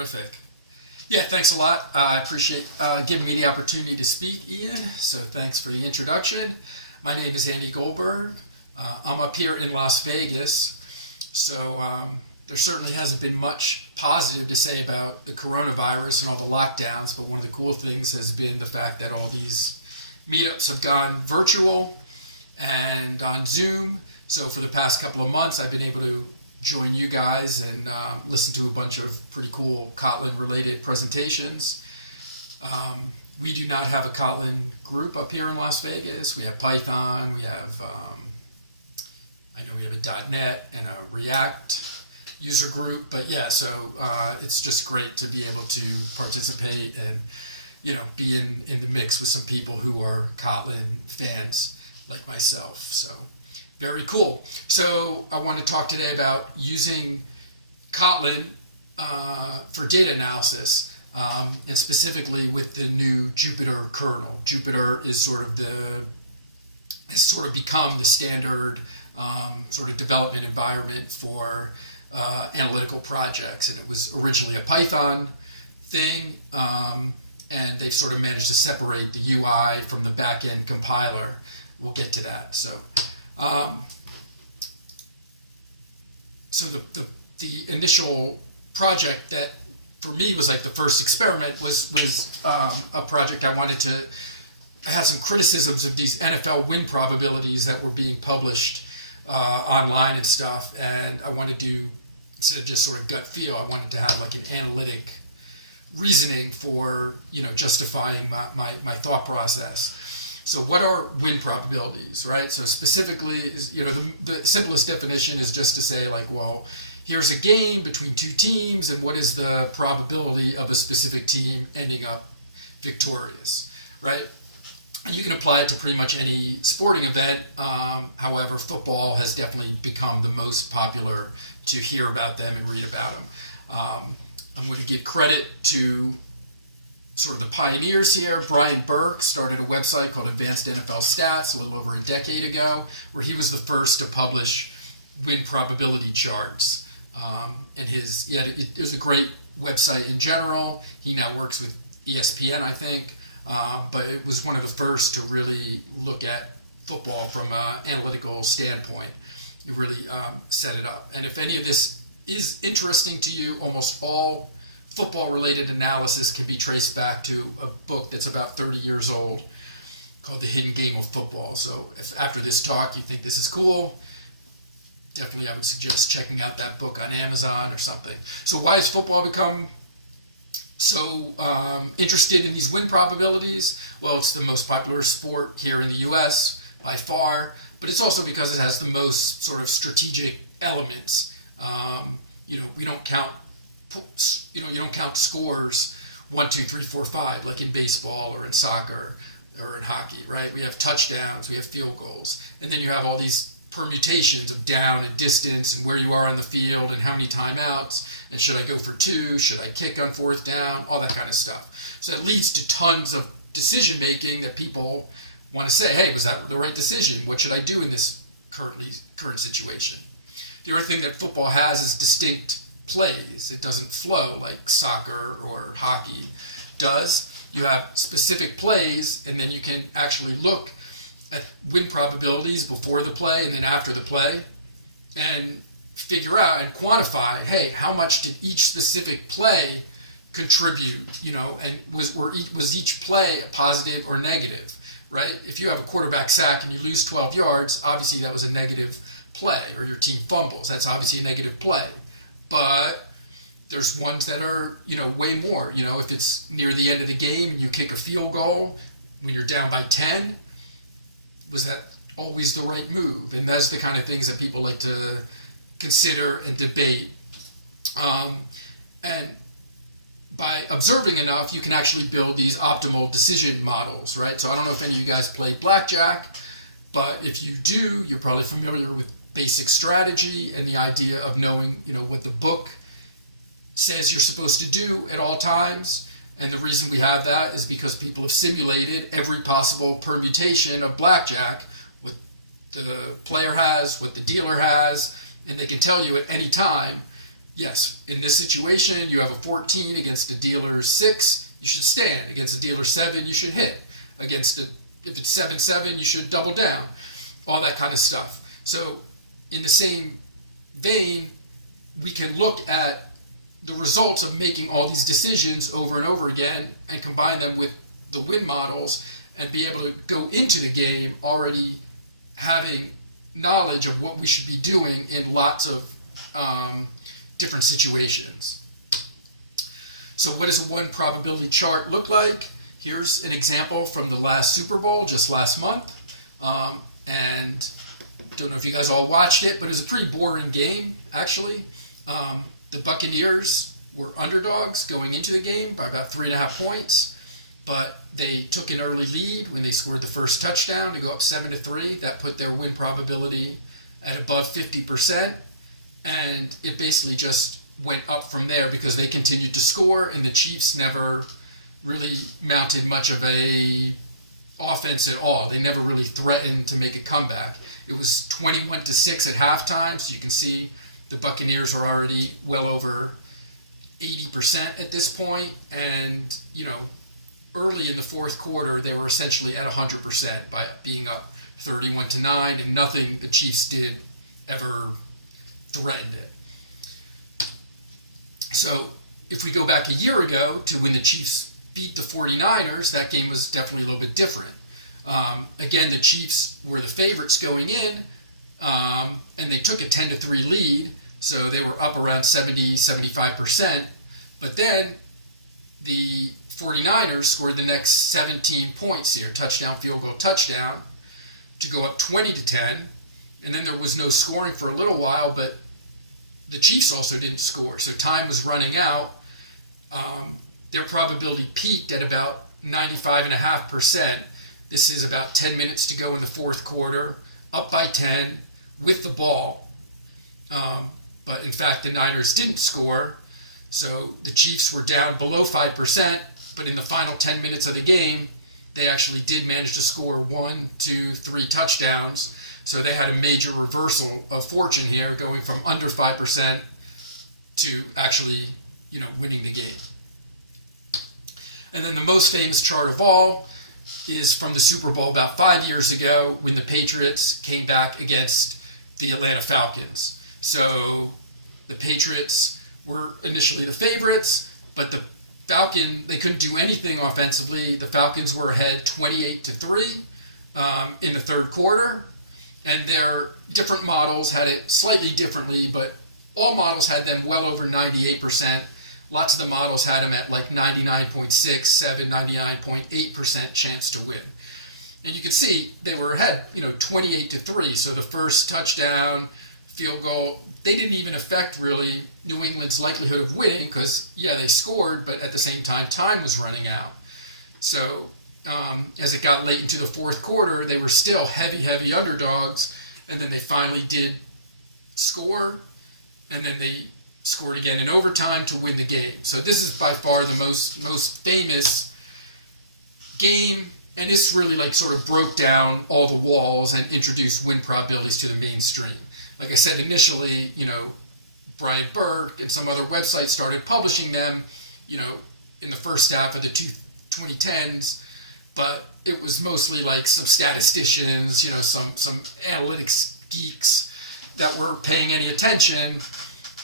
Terrific. Yeah, thanks a lot. I appreciate giving me the opportunity to speak, Ian. So thanks for the introduction. My name is Andy Goldberg. I'm up here in Las Vegas. So there certainly hasn't been much positive to say about the coronavirus and all the lockdowns, but one of the cool things has been the fact that all these meetups have gone virtual and on Zoom. So for the past couple of months, I've been able to join you guys and listen to a bunch of pretty cool Kotlin-related presentations. We do not have a Kotlin group up here in Las Vegas. We have Python, we have, I know we have a .NET and a React user group, but yeah, so it's just great to be able to participate and, be in the mix with some people who are Kotlin fans like myself. So very cool. So I want to talk today about using Kotlin for data analysis, and specifically with the new Jupyter kernel. Jupyter is has sort of become the standard sort of development environment for analytical projects, and it was originally a Python thing, and they've sort of managed to separate the UI from the back-end compiler. We'll get to that. So the initial project that for me was like the first experiment was a project I wanted to. I had some criticisms of these NFL win probabilities that were being published online and stuff, and I wanted to, instead of just sort of gut feel, I wanted to have like an analytic reasoning for justifying my thought process. So what are win probabilities, right? So specifically, the simplest definition is just to say like, well, here's a game between two teams, and what is the probability of a specific team ending up victorious, right? And you can apply it to pretty much any sporting event. However, football has definitely become the most popular to hear about them and read about them. I'm going to give credit to sort of the pioneers here. Brian Burke started a website called Advanced NFL Stats a little over a decade ago, where he was the first to publish win probability charts. And it was a great website in general. He now works with ESPN, I think, but it was one of the first to really look at football from an analytical standpoint. It really set it up. And if any of this is interesting to you, almost all football-related analysis can be traced back to a book that's about 30 years old called The Hidden Game of Football. So if after this talk you think this is cool, definitely I would suggest checking out that book on Amazon or something. So why has football become so interested in these win probabilities? Well, it's the most popular sport here in the U.S. by far, but it's also because it has the most sort of strategic elements. We don't count. You don't count scores 1, 2, 3, 4, 5 like in baseball or in soccer or in hockey, right? We have touchdowns, we have field goals, and then you have all these permutations of down and distance and where you are on the field and how many timeouts, and should I go for 2, should I kick on 4th down, all that kind of stuff. So that leads to tons of decision making that people want to say, hey, was that the right decision? What should I do in this current situation? The other thing that football has is distinct plays. It doesn't flow like soccer or hockey does. You have specific plays, and then you can actually look at win probabilities before the play and then after the play and figure out and quantify, hey, how much did each specific play contribute, and was each play positive or negative, right? If you have a quarterback sack and you lose 12 yards, obviously that was a negative play, or your team fumbles, that's obviously a negative play. But there's ones that are, way more. If it's near the end of the game and you kick a field goal when you're down by 10, was that always the right move? And that's the kind of things that people like to consider and debate. And by observing enough, you can actually build these optimal decision models, right? So I don't know if any of you guys play blackjack, but if you do, you're probably familiar with basic strategy and the idea of knowing, what the book says you're supposed to do at all times. And the reason we have that is because people have simulated every possible permutation of blackjack, what the player has, what the dealer has, and they can tell you at any time, yes, in this situation, you have a 14 against a dealer 6, you should stand. Against a dealer 7, you should hit. If it's 7-7, you should double down. All that kind of stuff. So, in the same vein, we can look at the results of making all these decisions over and over again and combine them with the win models and be able to go into the game already having knowledge of what we should be doing in lots of different situations. So what does a win probability chart look like? Here's an example from the last Super Bowl, just last month. And don't know if you guys all watched it, but it was a pretty boring game, actually. The Buccaneers were underdogs going into the game by about 3.5 points, but they took an early lead when they scored the first touchdown to go up 7-3. That put their win probability at above 50%, and it basically just went up from there because they continued to score, and the Chiefs never really mounted much of a offense at all. They never really threatened to make a comeback. It was 21-6 at halftime, so you can see the Buccaneers are already well over 80% at this point, and early in the fourth quarter they were essentially at 100% by being up 31-9, and nothing the Chiefs did ever threatened it. So if we go back a year ago to when the Chiefs beat the 49ers, that game was definitely a little bit different. Again, the Chiefs were the favorites going in, and they took a 10-3 lead, so they were up around 70-75%. But then the 49ers scored the next 17 points here, touchdown, field goal, touchdown, to go up 20-10. And then there was no scoring for a little while, but the Chiefs also didn't score, so time was running out. Their probability peaked at about 95.5%. This is about 10 minutes to go in the fourth quarter, up by 10 with the ball. But in fact, the Niners didn't score, so the Chiefs were down below 5%, but in the final 10 minutes of the game, they actually did manage to score 1, 2, 3 touchdowns. So they had a major reversal of fortune here, going from under 5% to actually, winning the game. And then the most famous chart of all is from the Super Bowl about 5 years ago when the Patriots came back against the Atlanta Falcons. So the Patriots were initially the favorites, but they couldn't do anything offensively. The Falcons were ahead 28-3 in the third quarter, and their different models had it slightly differently, but all models had them well over 98%. Lots of the models had them at like 99.67, 99.8% chance to win. And you could see they were ahead, 28-3. So the first touchdown, field goal, they didn't even affect really New England's likelihood of winning because, they scored, but at the same time was running out. So as it got late into the fourth quarter, they were still heavy underdogs, and then they finally did score, and then they scored again in overtime to win the game. So this is by far the most famous game, and this really sort of broke down all the walls and introduced win probabilities to the mainstream. Like I said initially, Brian Burke and some other websites started publishing them, in the first half of the 2010s, but it was mostly some statisticians, some analytics geeks that were paying any attention.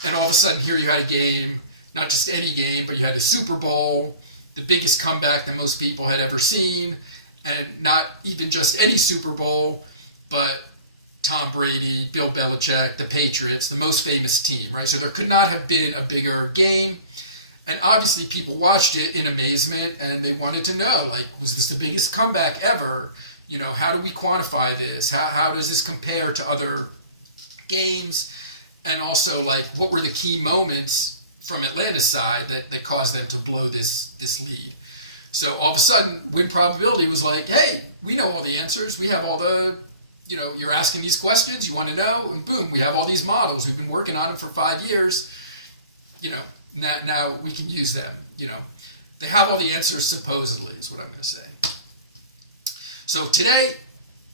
And all of a sudden, here you had a game, not just any game, but you had the Super Bowl, the biggest comeback that most people had ever seen, and not even just any Super Bowl, but Tom Brady, Bill Belichick, the Patriots, the most famous team, right? So there could not have been a bigger game. And obviously people watched it in amazement, and they wanted to know, was this the biggest comeback ever? How do we quantify this? How does this compare to other games? And also, what were the key moments from Atlanta's side that caused them to blow this lead? So all of a sudden, win probability was hey, we know all the answers. We have all the, you're asking these questions, you want to know, and boom, we have all these models. We've been working on them for 5 years. Now we can use them. They have all the answers supposedly, is what I'm going to say. So today,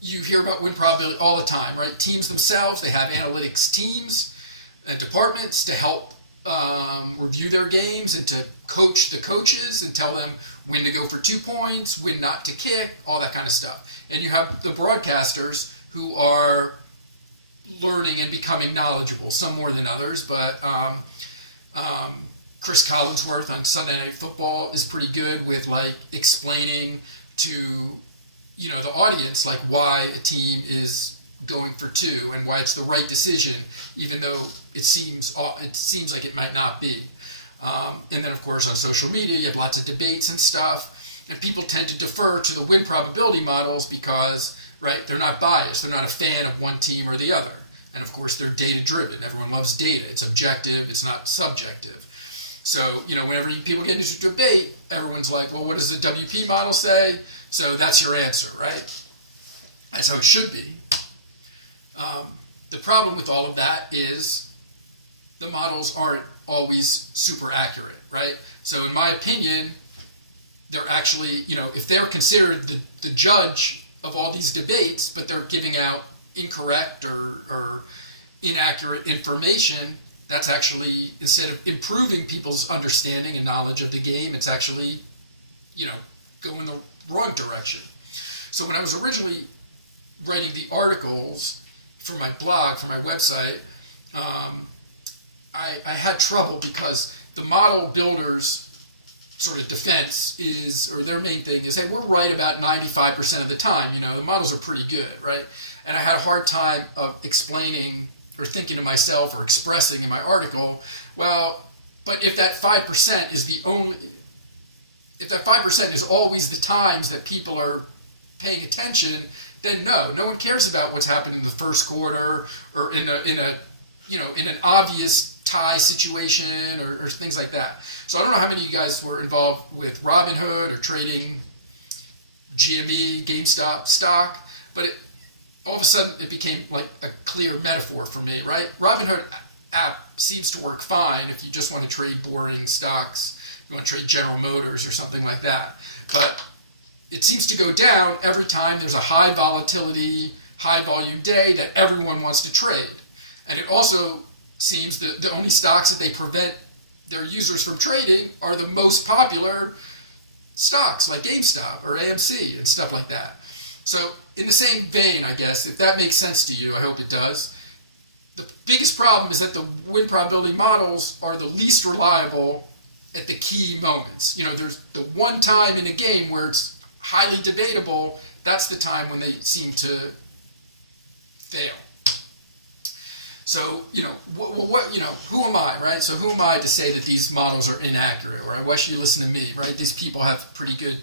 you hear about win probability all the time, right? Teams themselves, they have analytics teams and departments to help review their games and to coach the coaches and tell them when to go for 2 points, when not to kick, all that kind of stuff. And you have the broadcasters who are learning and becoming knowledgeable, some more than others, but Chris Collinsworth on Sunday Night Football is pretty good with like explaining to the audience like why a team is going for 2 and why it's the right decision, even though it seems like it might not be. And then of course on social media you have lots of debates and stuff, and people tend to defer to the win probability models because they're not biased, they're not a fan of one team or the other. And of course, they're data-driven. Everyone loves data. It's objective. It's not subjective. So, whenever people get into a debate, everyone's like, well, what does the WP model say? So that's your answer, right? That's how it should be. The problem with all of that is the models aren't always super accurate, right? So in my opinion, they're actually, if they're considered the judge of all these debates, but they're giving out incorrect or inaccurate information, that's actually, instead of improving people's understanding and knowledge of the game, it's actually, going the wrong direction. So when I was originally writing the articles for my blog, for my website, I had trouble because the model builders' sort of defense is, or their main thing is, hey, we're right about 95% of the time. The models are pretty good, right? And I had a hard time of explaining or thinking to myself or expressing in my article, well, but if that 5% is if that 5% is always the times that people are paying attention, then no one cares about what's happened in the first quarter or in an obvious tie situation or things like that. So I don't know how many of you guys were involved with Robinhood or trading GME, GameStop stock, but all of a sudden it became like a clear metaphor for me, right? Robinhood app seems to work fine if you just want to trade boring stocks, you want to trade General Motors or something like that. But it seems to go down every time there's a high volatility, high volume day that everyone wants to trade. And it also seems that the only stocks that they prevent their users from trading are the most popular stocks like GameStop or AMC and stuff like that. So in the same vein, I guess, if that makes sense to you, I hope it does, the biggest problem is that the win probability models are the least reliable at the key moments. There's the one time in a game where it's highly debatable, that's the time when they seem to fail. So, who am I, right? So who am I to say that these models are inaccurate, or why should you listen to me, right? These people have pretty good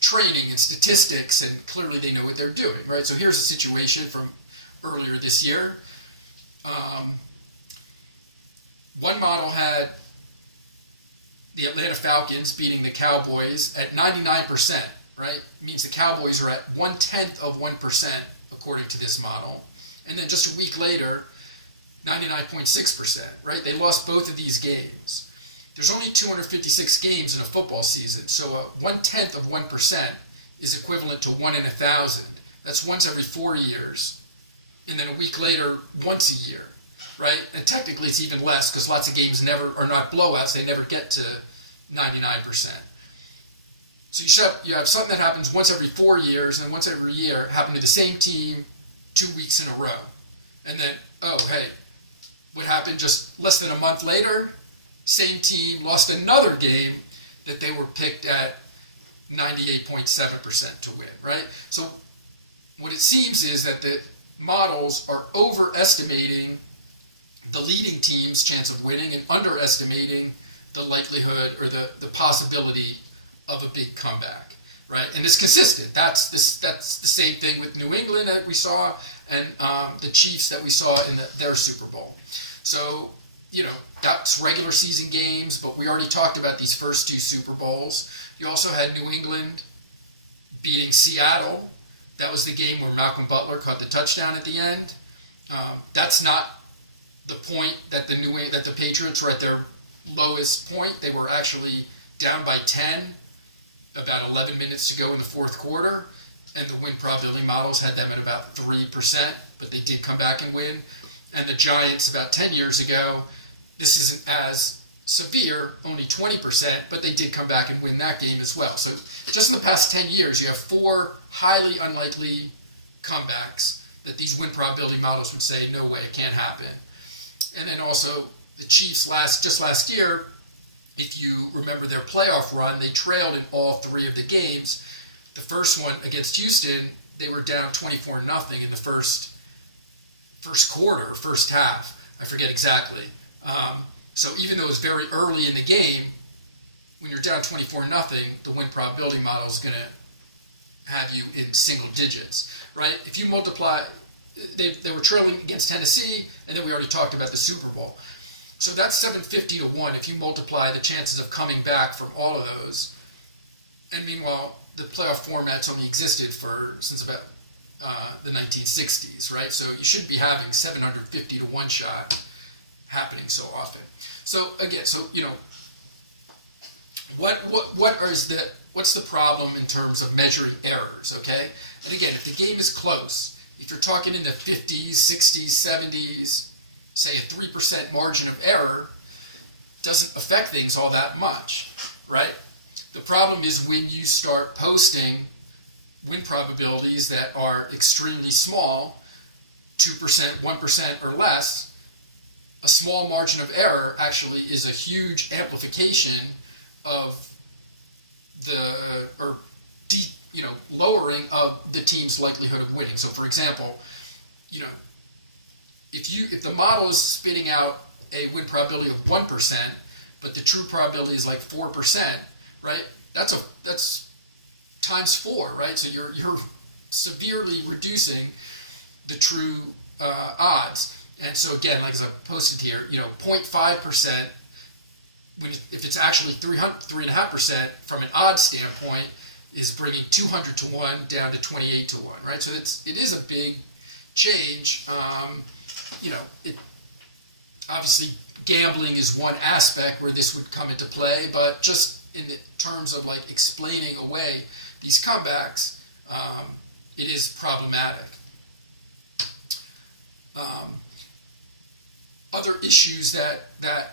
training and statistics, and clearly they know what they're doing, right? So here's a situation from earlier this year. One model had the Atlanta Falcons beating the Cowboys at 99%, right? It means the Cowboys are at 0.1% according to this model. And then just a week later, 99.6%, right? They lost both of these games. There's only 256 games in a football season, so 0.1% is equivalent to 1 in 1,000. That's once every 4 years. And then a week later, once a year, right? And technically it's even less because lots of games are not blowouts. They never get to 99%. So you have something that happens once every 4 years, and then once every year happen to the same team 2 weeks in a row. And then, oh, hey, what happened just less than a month later? Same team lost another game that they were picked at 98.7% to win, right? So what it seems is that the models are overestimating the leading team's chance of winning and underestimating the likelihood or the possibility of a big comeback, right? And it's consistent. That's the same thing with New England that we saw and the Chiefs that we saw in their Super Bowl. So, that's regular season games, but we already talked about these first 2 Super Bowls. You also had New England beating Seattle. That was the game where Malcolm Butler caught the touchdown at the end. That's not the point that the Patriots were at their lowest point. They were actually down by 10, about 11 minutes to go in the fourth quarter, and the win probability models had them at about 3%, but they did come back and win. And the Giants, about 10 years ago, this isn't as severe, only 20%, but they did come back and win that game as well. So just in the past 10 years, you have 4 highly unlikely comebacks that these win probability models would say, no way, it can't happen. And then also the Chiefs last year, if you remember their playoff run, they trailed in all 3 of the games. The first one against Houston, they were down 24-0 in the first quarter, first half. I forget exactly. So even though it was very early in the game, when you're down 24-0, the win probability model is going to have you in single digits, right? If you multiply, they were trailing against Tennessee, and then we already talked about the Super Bowl. So that's 750 to 1 if you multiply the chances of coming back from all of those. And meanwhile, the playoff formats only existed since about the 1960s, right? So you shouldn't be having 750 to 1 shot happening so often. So again, what's the problem in terms of measuring errors, okay? And again, if the game is close, if you're talking in the 50s, 60s, 70s, say a 3% margin of error, doesn't affect things all that much, right? The problem is when you start posting win probabilities that are extremely small, 2%, 1% or less, a small margin of error actually is a huge amplification of lowering of the team's likelihood of winning. So for example, if the model is spitting out a win probability of 1%, but the true probability is like 4%, right? That's times 4, right? So you're severely reducing the true odds. And so again, like as I posted here, 0.5%, if it's actually 3.5% from an odds standpoint, is bringing 200 to 1 down to 28 to 1, right? So it is a big change. Obviously gambling is one aspect where this would come into play, but just in the terms of like explaining away these comebacks, it is problematic. Other issues that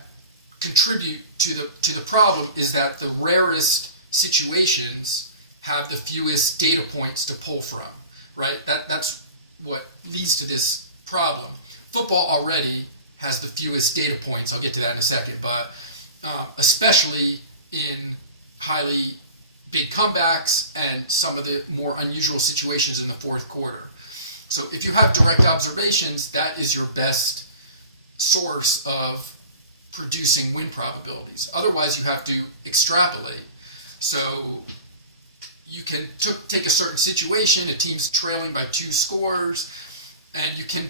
contribute to the problem is that the rarest situations have the fewest data points to pull from, right? That's what leads to this problem. Football already has the fewest data points. I'll get to that in a second, but especially in highly big comebacks and some of the more unusual situations in the fourth quarter. So if you have direct observations, that is your best source of producing win probabilities. Otherwise, you have to extrapolate. So you can take a certain situation, a team's trailing by 2 scores, and you can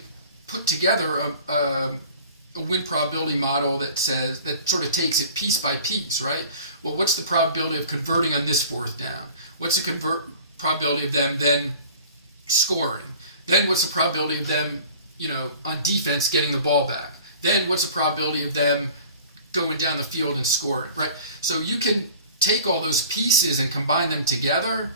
put together a win probability model that sort of takes it piece by piece, right? Well, what's the probability of converting on this 4th down? What's the probability of them then scoring? Then what's the probability of them, on defense getting the ball back? Then what's the probability of them going down the field and scoring, right? So you can take all those pieces and combine them together,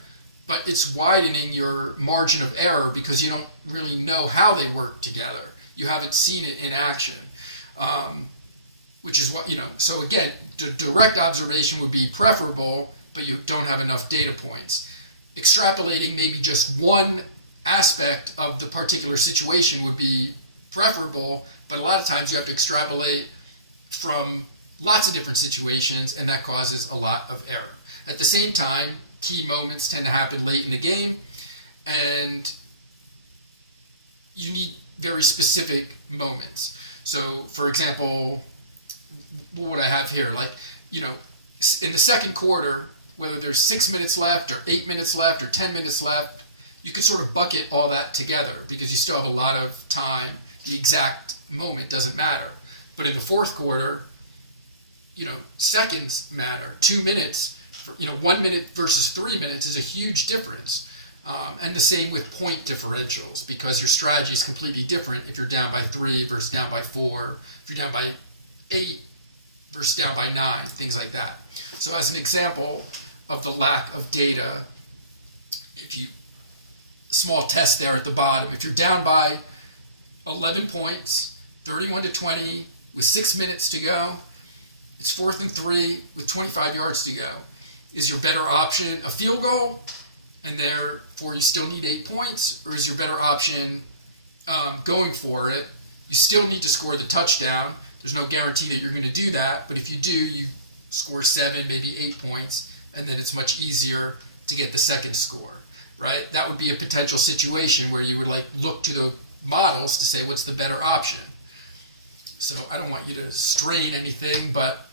but it's widening your margin of error because you don't really know how they work together. You haven't seen it in action, which is what, so again, direct observation would be preferable, but you don't have enough data points. Extrapolating maybe just one aspect of the particular situation would be preferable, but a lot of times you have to extrapolate from lots of different situations, and that causes a lot of error. At the same time, key moments tend to happen late in the game, and you need very specific moments. So, for example, what would I have here? Like, in the second quarter, whether there's 6 minutes left or 8 minutes left or 10 minutes left, you could sort of bucket all that together because you still have a lot of time. The exact moment doesn't matter. But in the fourth quarter, seconds matter. 2 minutes, 1 minute versus 3 minutes is a huge difference. And the same with point differentials, because your strategy is completely different if you're down by 3 versus down by 4, if you're down by 8 versus down by 9, things like that. So as an example of the lack of data, small test there at the bottom, if you're down by 11 points, 31 to 20, with 6 minutes to go. It's 4th and 3 with 25 yards to go. Is your better option a field goal, and therefore you still need 8 points, or is your better option going for it? You still need to score the touchdown. There's no guarantee that you're going to do that, but if you do, you score 7, maybe 8 points, and then it's much easier to get the second score, right? That would be a potential situation where you would like look to the models to say what's the better option. So I don't want you to strain anything, but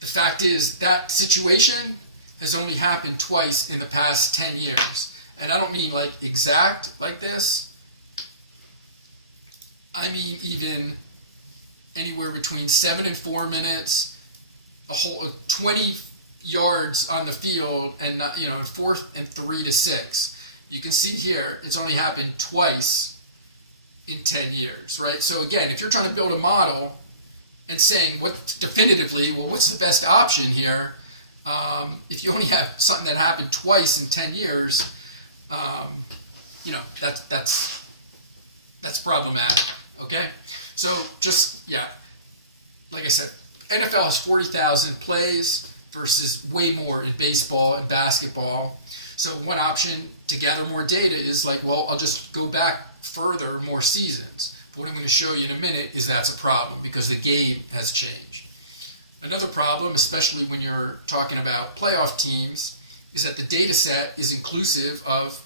the fact is that situation has only happened twice in the past 10 years. And I don't mean like exact like this. I mean even anywhere between 7 and 4 minutes, a whole 20 yards on the field, and 4th and 3 to 6. You can see here it's only happened twice in 10 years, right? So again, if you're trying to build a model and saying what's the best option here, if you only have something that happened twice in 10 years, that's problematic. Okay, so like I said, NFL has 40,000 plays versus way more in baseball and basketball. So one option to gather more data is like, well, I'll just go back further more seasons. But what I'm going to show you in a minute is that's a problem because the game has changed. Another problem, especially when you're talking about playoff teams, is that the data set is inclusive of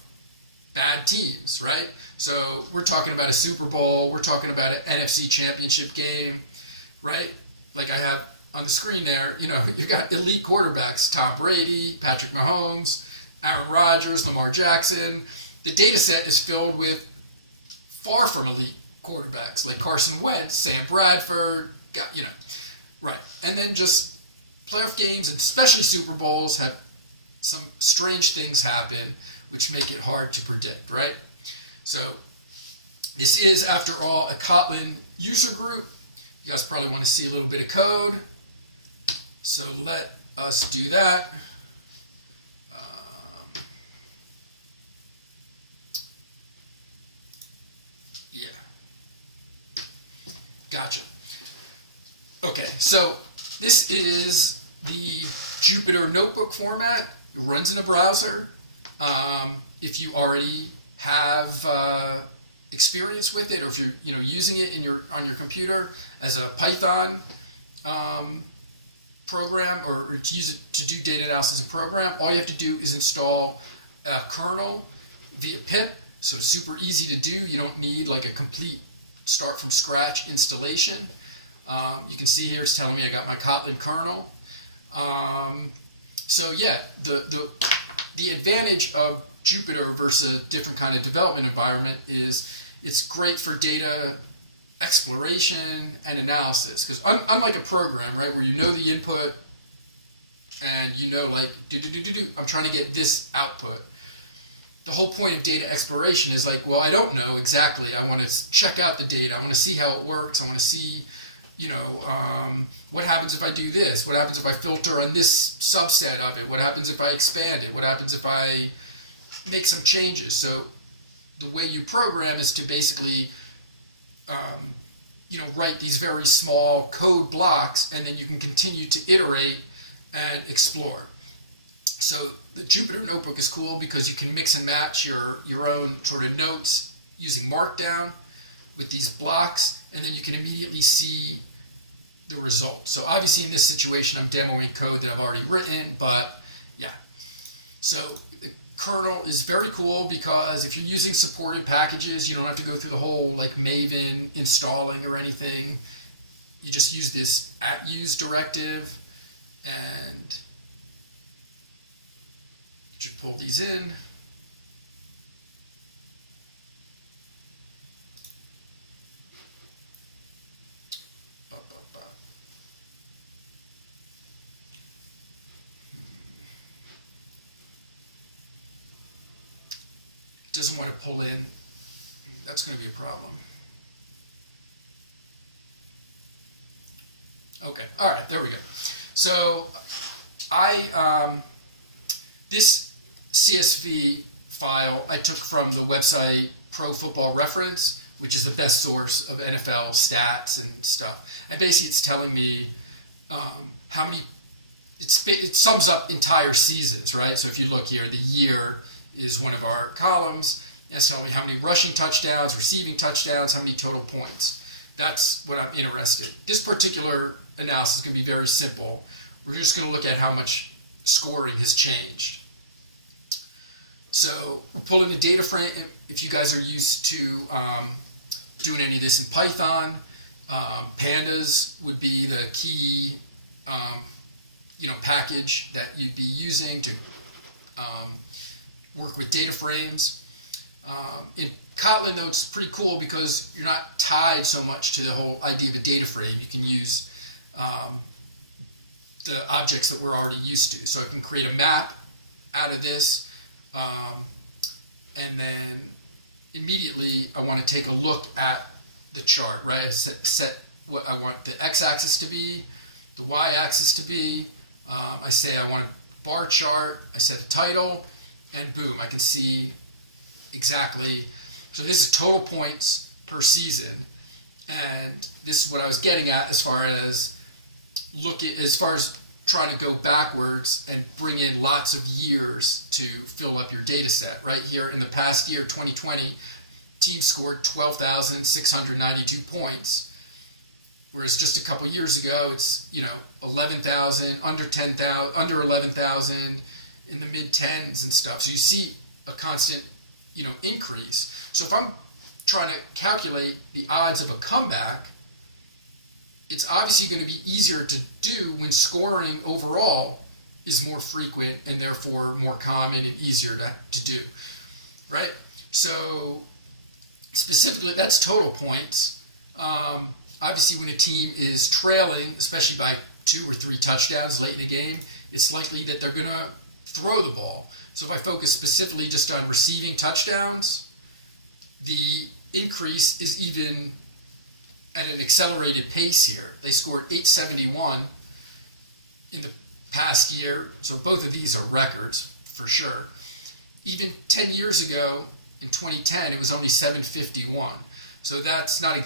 bad teams, right? So we're talking about a Super Bowl, we're talking about an NFC Championship game, right? Like I have on the screen there, you got elite quarterbacks, Tom Brady, Patrick Mahomes, Aaron Rodgers, Lamar Jackson. The data set is filled with far from elite quarterbacks like Carson Wentz, Sam Bradford, right. And then just playoff games, and especially Super Bowls, have some strange things happen which make it hard to predict, right? So this is, after all, a Kotlin user group. You guys probably want to see a little bit of code. So let us do that. Gotcha. Okay, so this is the Jupyter notebook format. It runs in a browser. If you already have experience with it, or if you're using it on your computer as a Python program, or to use it to do data analysis in program, all you have to do is install a kernel via pip. So it's super easy to do. You don't need like a complete start from scratch installation. You can see here it's telling me I got my Kotlin kernel. So yeah, the advantage of Jupyter versus a different kind of development environment is it's great for data exploration and analysis, because unlike a program, right, where you know the input and like I'm trying to get this output. The whole point of data exploration is like, well, I don't know exactly. I want to check out the data. I want to see how it works. I want to see, what happens if I do this? What happens if I filter on this subset of it? What happens if I expand it? What happens if I make some changes? So the way you program is to basically, write these very small code blocks, and then you can continue to iterate and explore. So the Jupyter Notebook is cool because you can mix and match your own sort of notes using Markdown with these blocks, and then you can immediately see the result. So obviously in this situation I'm demoing code that I've already written, but yeah. So the kernel is very cool because if you're using supported packages, you don't have to go through the whole like Maven installing or anything. You just use this @use directive, and you should pull these in. Doesn't want to pull in. That's going to be a problem. Okay, all right, there we go. So this CSV file I took from the website Pro Football Reference, which is the best source of NFL stats and stuff. And basically, it's telling me how many. It sums up entire seasons, right? So if you look here, the year is one of our columns. That's telling me how many rushing touchdowns, receiving touchdowns, how many total points. That's what I'm interested in. This particular analysis is going to be very simple. We're just going to look at how much scoring has changed. So we're pulling the data frame. If you guys are used to doing any of this in Python, pandas would be the key package that you'd be using to work with data frames. In Kotlin, though, it's pretty cool because you're not tied so much to the whole idea of a data frame. You can use the objects that we're already used to. So I can create a map out of this, and then immediately I want to take a look at the chart, right? I set what I want the x-axis to be, the y-axis to be. I say I want a bar chart, I set a title, and boom, I can see exactly. So this is total points per season, and this is what I was getting at as far as trying to go backwards and bring in lots of years to fill up your data set. Right here in the past year, 2020, team scored 12,692 points. Whereas just a couple years ago, it's 11,000, under 10,000, under 11,000, in the mid tens and stuff. So you see a constant increase. So if I'm trying to calculate the odds of a comeback, it's obviously going to be easier to do when scoring overall is more frequent and therefore more common and easier to do, right? So specifically, that's total points. Obviously, when a team is trailing, especially by 2 or 3 touchdowns late in the game, it's likely that they're going to throw the ball. So if I focus specifically just on receiving touchdowns, the increase is even at an accelerated pace here. They scored 871 in the past year, so both of these are records for sure. Even 10 years ago, in 2010, it was only 751. So that's not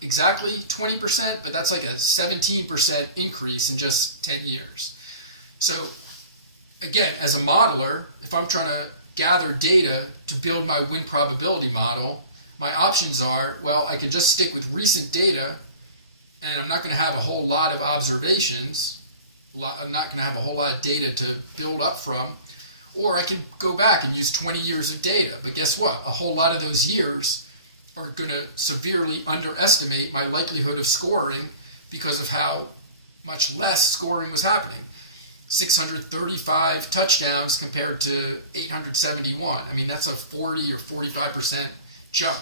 exactly 20%, but that's like a 17% increase in just 10 years. So again, as a modeler, if I'm trying to gather data to build my win probability model, my options are, well, I could just stick with recent data, and I'm not going to have a whole lot of observations. I'm not going to have a whole lot of data to build up from. Or I can go back and use 20 years of data. But guess what? A whole lot of those years are going to severely underestimate my likelihood of scoring because of how much less scoring was happening. 635 touchdowns compared to 871. I mean, that's a 40 or 45% jump,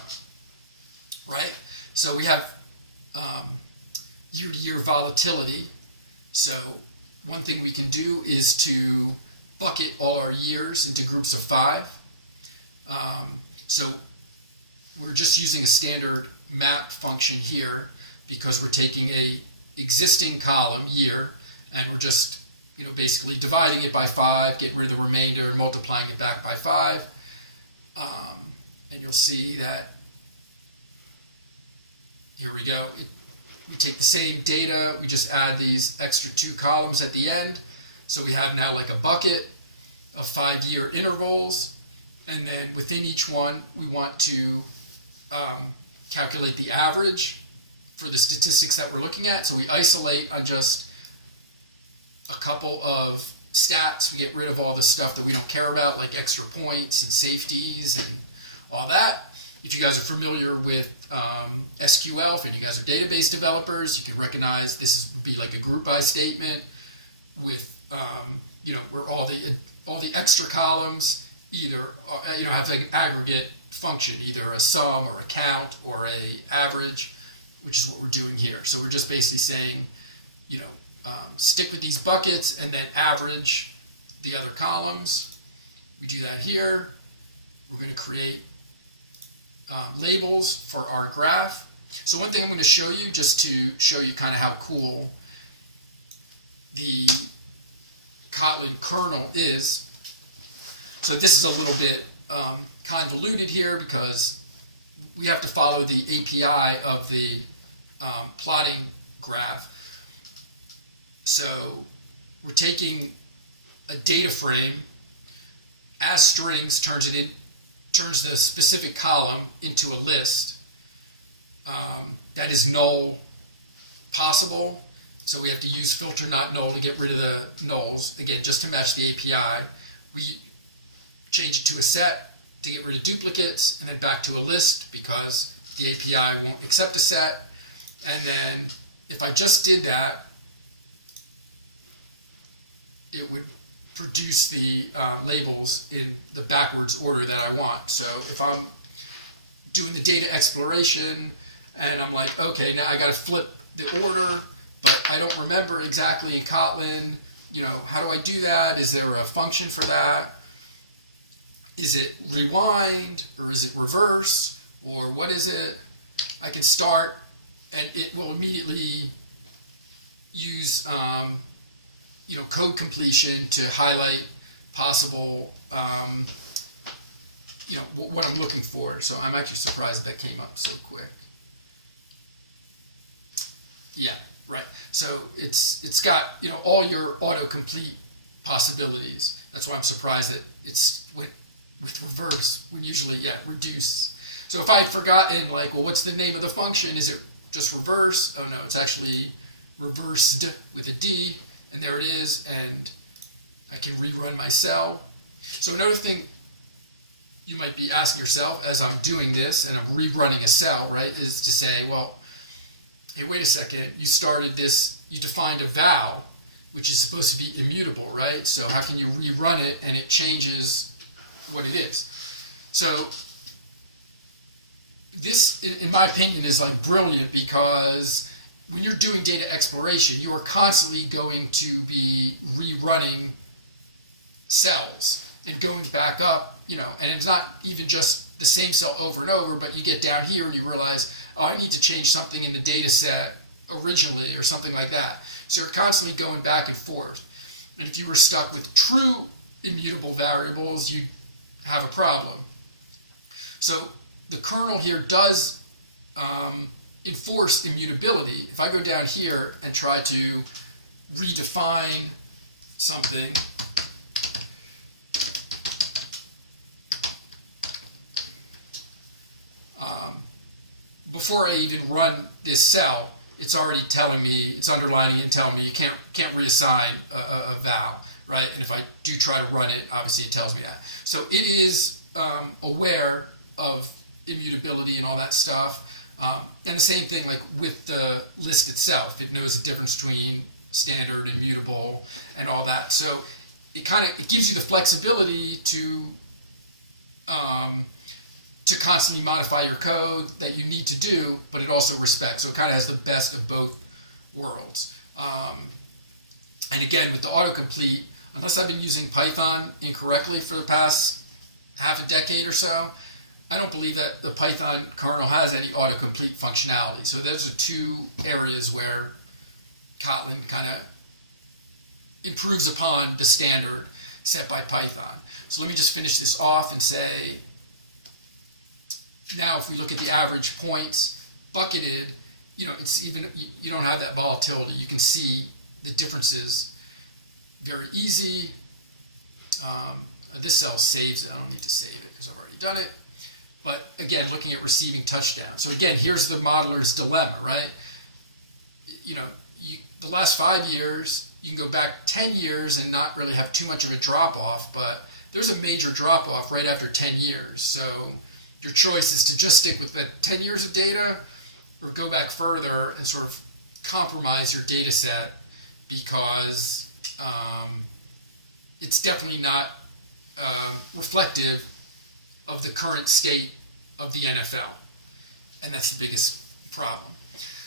right? So we have year-to-year volatility. So one thing we can do is to bucket all our years into groups of 5. So we're just using a standard map function here because we're taking a existing column, year, and we're just basically dividing it by 5, getting rid of the remainder, and multiplying it back by 5. And you'll see that, here we go. We take the same data, we just add these extra 2 columns at the end. So we have now like a bucket of 5-year intervals. And then within each one, we want to calculate the average for the statistics that we're looking at. So we isolate on just a couple of stats. We get rid of all the stuff that we don't care about, like extra points and safeties and all that. If you guys are familiar with SQL, if you guys are database developers, you can recognize this would be like a group by statement with where all the extra columns either have like an aggregate function, either a sum or a count or a average, which is what we're doing here. So we're just basically saying, stick with these buckets and then average the other columns. We do that here. We're going to create labels for our graph. So one thing I'm going to show you, just to show you kind of how cool the Kotlin kernel is. So this is a little bit convoluted here because we have to follow the API of the plotting graph. So we're taking a data frame as strings, turns the specific column into a list that is null possible. So we have to use filter not null to get rid of the nulls, again, just to match the API. We change it to a set to get rid of duplicates, and then back to a list because the API won't accept a set. And then if I just did that, it would produce the labels in the backwards order that I want. So if I'm doing the data exploration and I'm like, okay, now I got to flip the order, but I don't remember exactly in Kotlin, how do I do that? Is there a function for that? Is it rewind or is it reverse or what is it? I can start and it will immediately use code completion to highlight possible what I'm looking for. So I'm actually surprised that came up so quick. Yeah, right. So it's got all your autocomplete possibilities. That's why I'm surprised that it's with reverse when usually reduce. So if I'd forgotten what's the name of the function? Is it just reverse? Oh no, it's actually reversed with a D, and there it is, and I can rerun my cell. So another thing you might be asking yourself as I'm doing this and I'm rerunning a cell, right, is to say, well, hey, wait a second, you started this, you defined a val, which is supposed to be immutable, right? So how can you rerun it and it changes what it is? So this, in my opinion, is brilliant because when you're doing data exploration, you are constantly going to be rerunning cells and going back up, and it's not even just the same cell over and over, but you get down here and you realize, oh, I need to change something in the data set originally or something like that. So you're constantly going back and forth. And if you were stuck with true immutable variables, you'd have a problem. So the kernel here does enforce immutability. If I go down here and try to redefine something, before I even run this cell, it's already telling me, it's underlining and telling me you can't reassign a val, right? And if I do try to run it, obviously it tells me that. So it is aware of immutability and all that stuff. And the same thing with the list itself. It knows the difference between standard, immutable, and all that. So it gives you the flexibility to constantly modify your code that you need to do, but it also respects. So it kind of has the best of both worlds. And again, with the autocomplete, unless I've been using Python incorrectly for the past half a decade or so, I don't believe that the Python kernel has any autocomplete functionality. So those are two areas where Kotlin kind of improves upon the standard set by Python. So let me just finish this off and say, now if we look at the average points bucketed, it's even, you don't have that volatility. You can see the differences very easy. This cell saves it. I don't need to save it because I've already done it. But again, looking at receiving touchdowns. So again, here's the modeler's dilemma, right? The last 5 years, you can go back 10 years and not really have too much of a drop-off, but there's a major drop-off right after 10 years. So your choice is to just stick with that 10 years of data or go back further and sort of compromise your data set because it's definitely not reflective of the current state of the NFL. And that's the biggest problem.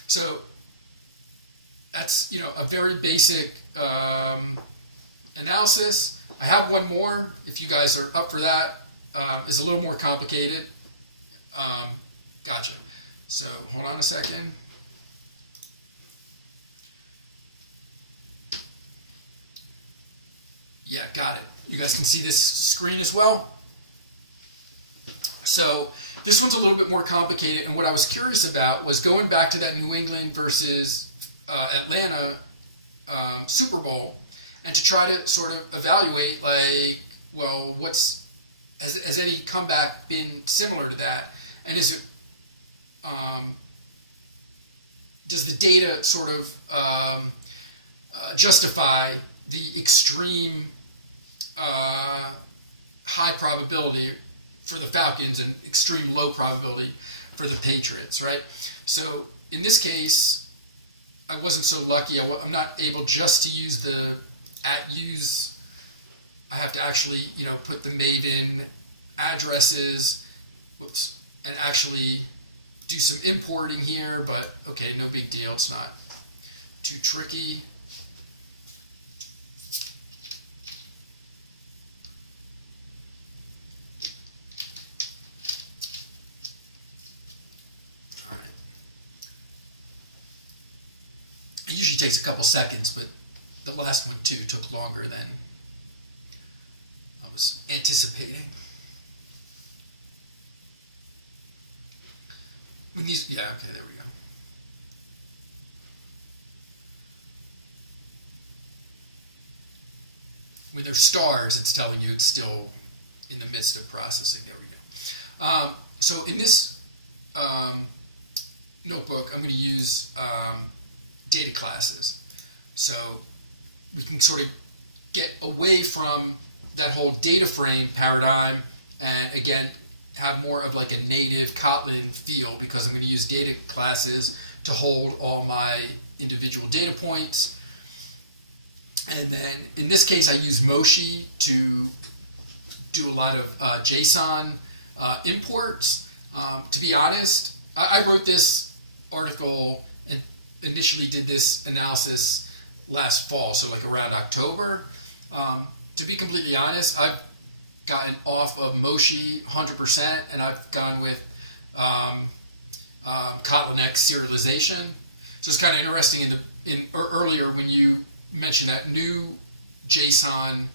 So that's a very basic analysis. I have one more if you guys are up for that. It's a little more complicated. Gotcha. So hold on a second. Yeah, got it. You guys can see this screen as well. So This one's a little bit more complicated, and what I was curious about was going back to that New England versus Atlanta Super Bowl, and to try to sort of evaluate, like, well, has any comeback been similar to that, and does the data sort of justify the extreme high probability for the Falcons and extreme low probability for the Patriots, right? So in this case, I wasn't so lucky. I'm not able just to use the @use. I have to actually, put the Maven addresses, and actually do some importing here, but okay, no big deal. It's not too tricky. All right. It usually takes a couple seconds, but the last one too took longer than I was anticipating. Okay, there we go. When there's stars, it's telling you it's still in the midst of processing. There we go. So in this notebook, I'm going to use data classes. So we can sort of get away from that whole data frame paradigm, and again, have more of like a native Kotlin feel, because I'm going to use data classes to hold all my individual data points. And then in this case, I use Moshi to do a lot of JSON imports. To be honest, I wrote this article and initially did this analysis last fall, so like around October. To be completely honest, I've gotten off of Moshi 100%, and I've gone with Kotlin X serialization. So it's kind of interesting earlier when you mentioned that new JSON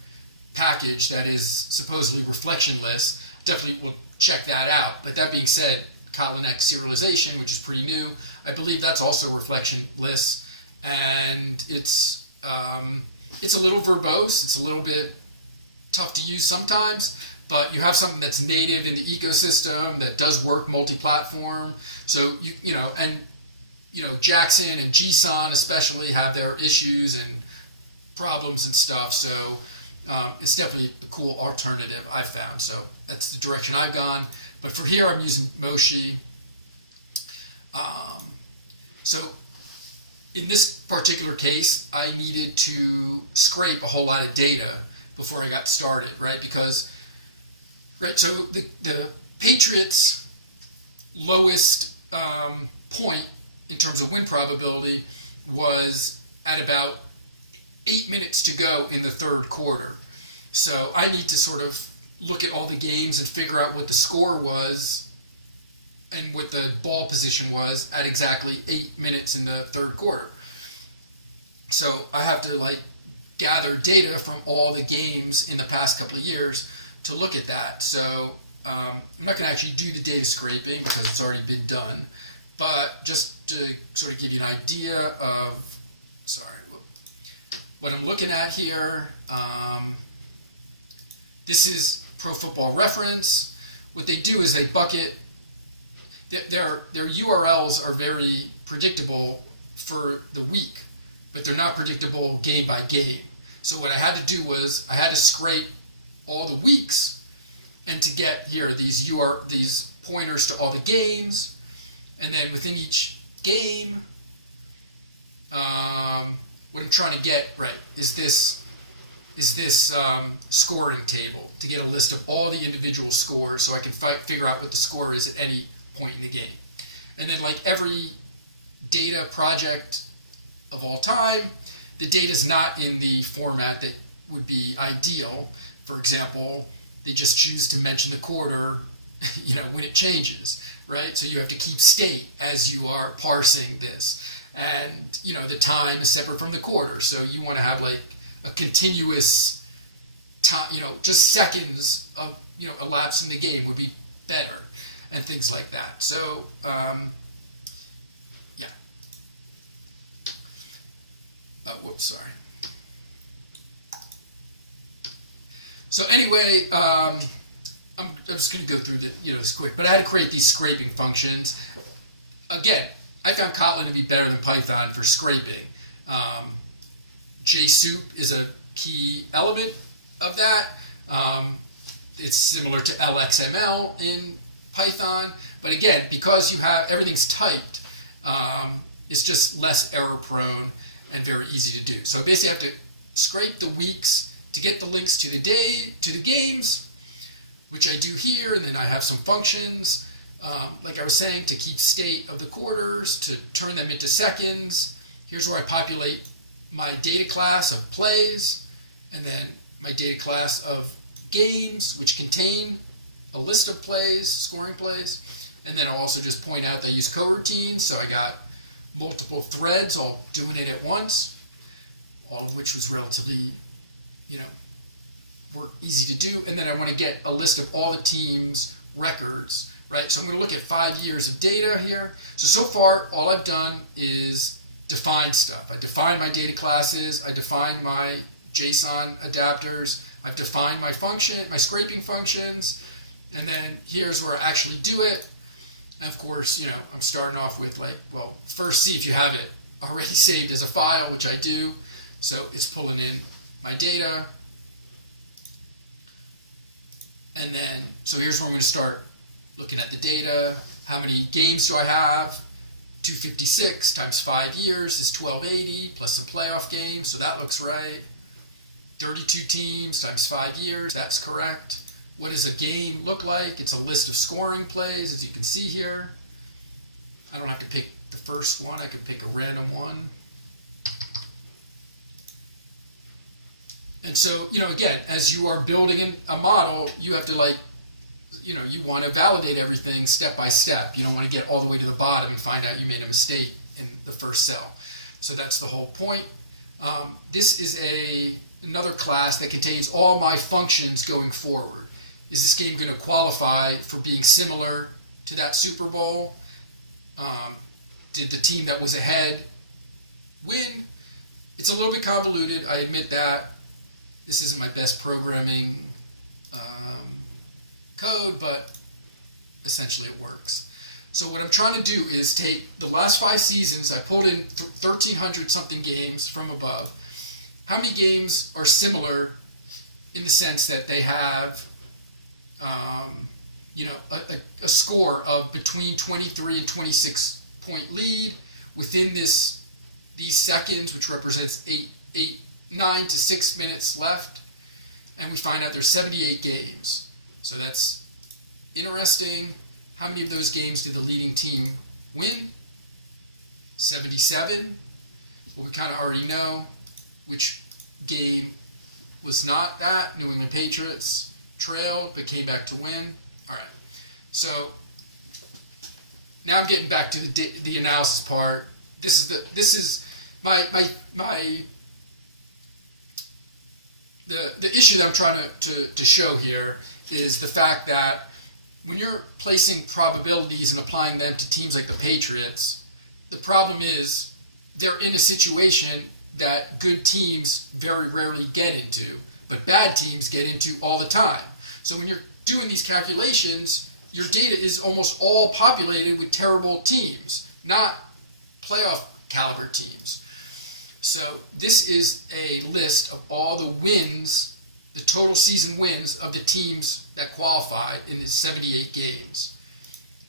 package that is supposedly reflectionless. Definitely will check that out. But that being said, Kotlin X serialization, which is pretty new, I believe that's also reflectionless, and it's a little verbose. It's a little bit tough to use sometimes, but you have something that's native in the ecosystem that does work multi-platform. So Jackson and JSON especially have their issues and problems and stuff. So it's definitely a cool alternative I've found. So that's the direction I've gone. But for here, I'm using Moshi. So in this particular case, I needed to scrape a whole lot of data before I got started, right? So the Patriots' lowest point in terms of win probability was at about 8 minutes to go in the third quarter. So I need to sort of look at all the games and figure out what the score was and what the ball position was at exactly 8 minutes in the third quarter. So I have to gather data from all the games in the past couple of years to look at that. So I'm not going to actually do the data scraping because it's already been done, but just to sort of give you an idea of, what I'm looking at here. This is Pro Football Reference. What they do is they bucket, their URLs are very predictable for the week, but they're not predictable game by game. So what I had to do was I had to scrape all the weeks and to get here these pointers to all the games, and then within each game, what I'm trying to get is this scoring table to get a list of all the individual scores, so I can figure out what the score is at any point in the game. And then every data project of all time, the data is not in the format that would be ideal. For example, they just choose to mention the quarter, when it changes, right? So you have to keep state as you are parsing this. And, the time is separate from the quarter. So you want to have a continuous time, just seconds of, elapse in the game would be better. and things like that. So, yeah. Oh, whoops, sorry. So anyway, I'm just going to go through this quick, but I had to create these scraping functions. Again, I found Kotlin to be better than Python for scraping. JSoup is a key element of that. It's similar to LXML in Python, but again, because you have everything's typed, it's just less error prone and very easy to do. So I basically have to scrape the weeks to get the links to the games, which I do here, and then I have some functions, like I was saying, to keep state of the quarters, to turn them into seconds. Here's where I populate my data class of plays, and then my data class of games, which contain a list of plays, scoring plays, and then I'll also just point out that I use coroutines, so I got multiple threads all doing it at once, all of which was relatively, were easy to do. And then I want to get a list of all the teams' records, right? So I'm going to look at 5 years of data here. So far, all I've done is define stuff. I defined my data classes, I defined my JSON adapters, I've defined my scraping functions, and then here's where I actually do it. And of course, I'm starting off with first see if you have it already saved as a file, which I do. So it's pulling in my data. And then, so here's where I'm going to start looking at the data. How many games do I have? 256 times 5 years is 1280 plus some playoff games, so that looks right. 32 teams times 5 years, that's correct. What does a game look like? It's a list of scoring plays, as you can see here. I don't have to pick the first one, I could pick a random one. And so, again, as you are building a model, you have to you want to validate everything step by step. You don't want to get all the way to the bottom and find out you made a mistake in the first cell. So that's the whole point. This is another class that contains all my functions going forward. Is this game going to qualify for being similar to that Super Bowl? Did the team that was ahead win? It's a little bit convoluted, I admit that. This isn't my best programming code, but essentially it works. So what I'm trying to do is take the last 5 seasons, I pulled in 1,300 something games from above. How many games are similar in the sense that they have a score of between 23 and 26 point lead within these seconds, which represents 9 to 6 minutes left, and we find out there's 78 games. So that's interesting. How many of those games did the leading team win? 77. Well, we kind of already know which game was not that. New England Patriots trailed but came back to win. All right. So now I'm getting back to the analysis part. This is the issue that I'm trying to show here is the fact that when you're placing probabilities and applying them to teams like the Patriots, the problem is they're in a situation that good teams very rarely get into, but bad teams get into all the time. So when you're doing these calculations, your data is almost all populated with terrible teams, not playoff caliber teams. So this is a list of all the wins, the total season wins of the teams that qualified in the 78 games.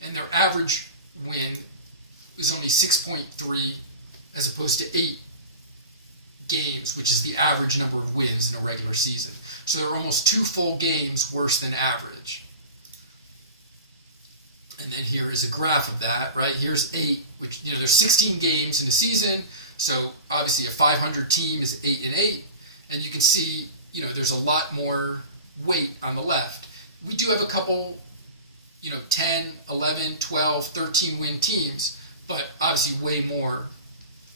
And their average win is only 6.3 as opposed to 8 games, which is the average number of wins in a regular season. So they're almost 2 full games worse than average. And then here is a graph of that, right? Here's 8, which, there's 16 games in a season. So obviously a 500 team is 8 and 8, and you can see, there's a lot more weight on the left. We do have a couple, 10, 11, 12, 13 win teams, but obviously way more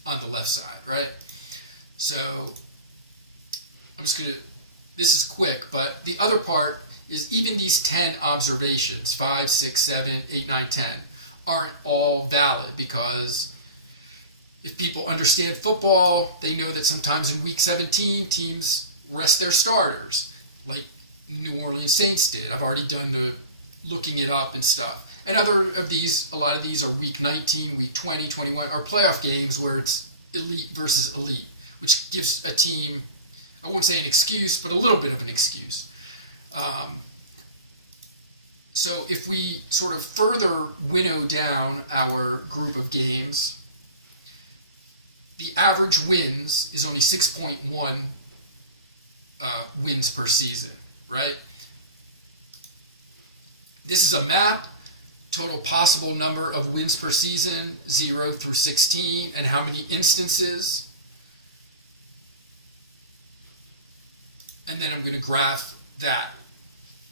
on the left side, right? So I'm just going to, this is quick, but the other part is even these 10 observations, 5, 6, 7, 8, 9, 10, aren't all valid, because if people understand football, they know that sometimes in week 17, teams rest their starters, like New Orleans Saints did. I've already done the looking it up and stuff. And a lot of these are week 19, week 20, 21, are playoff games where it's elite versus elite, which gives a team, I won't say an excuse, but a little bit of an excuse. So if we sort of further winnow down our group of games, the average wins is only 6.1 wins per season, right? This is a map, total possible number of wins per season, 0 through 16, and how many instances. And then I'm going to graph that.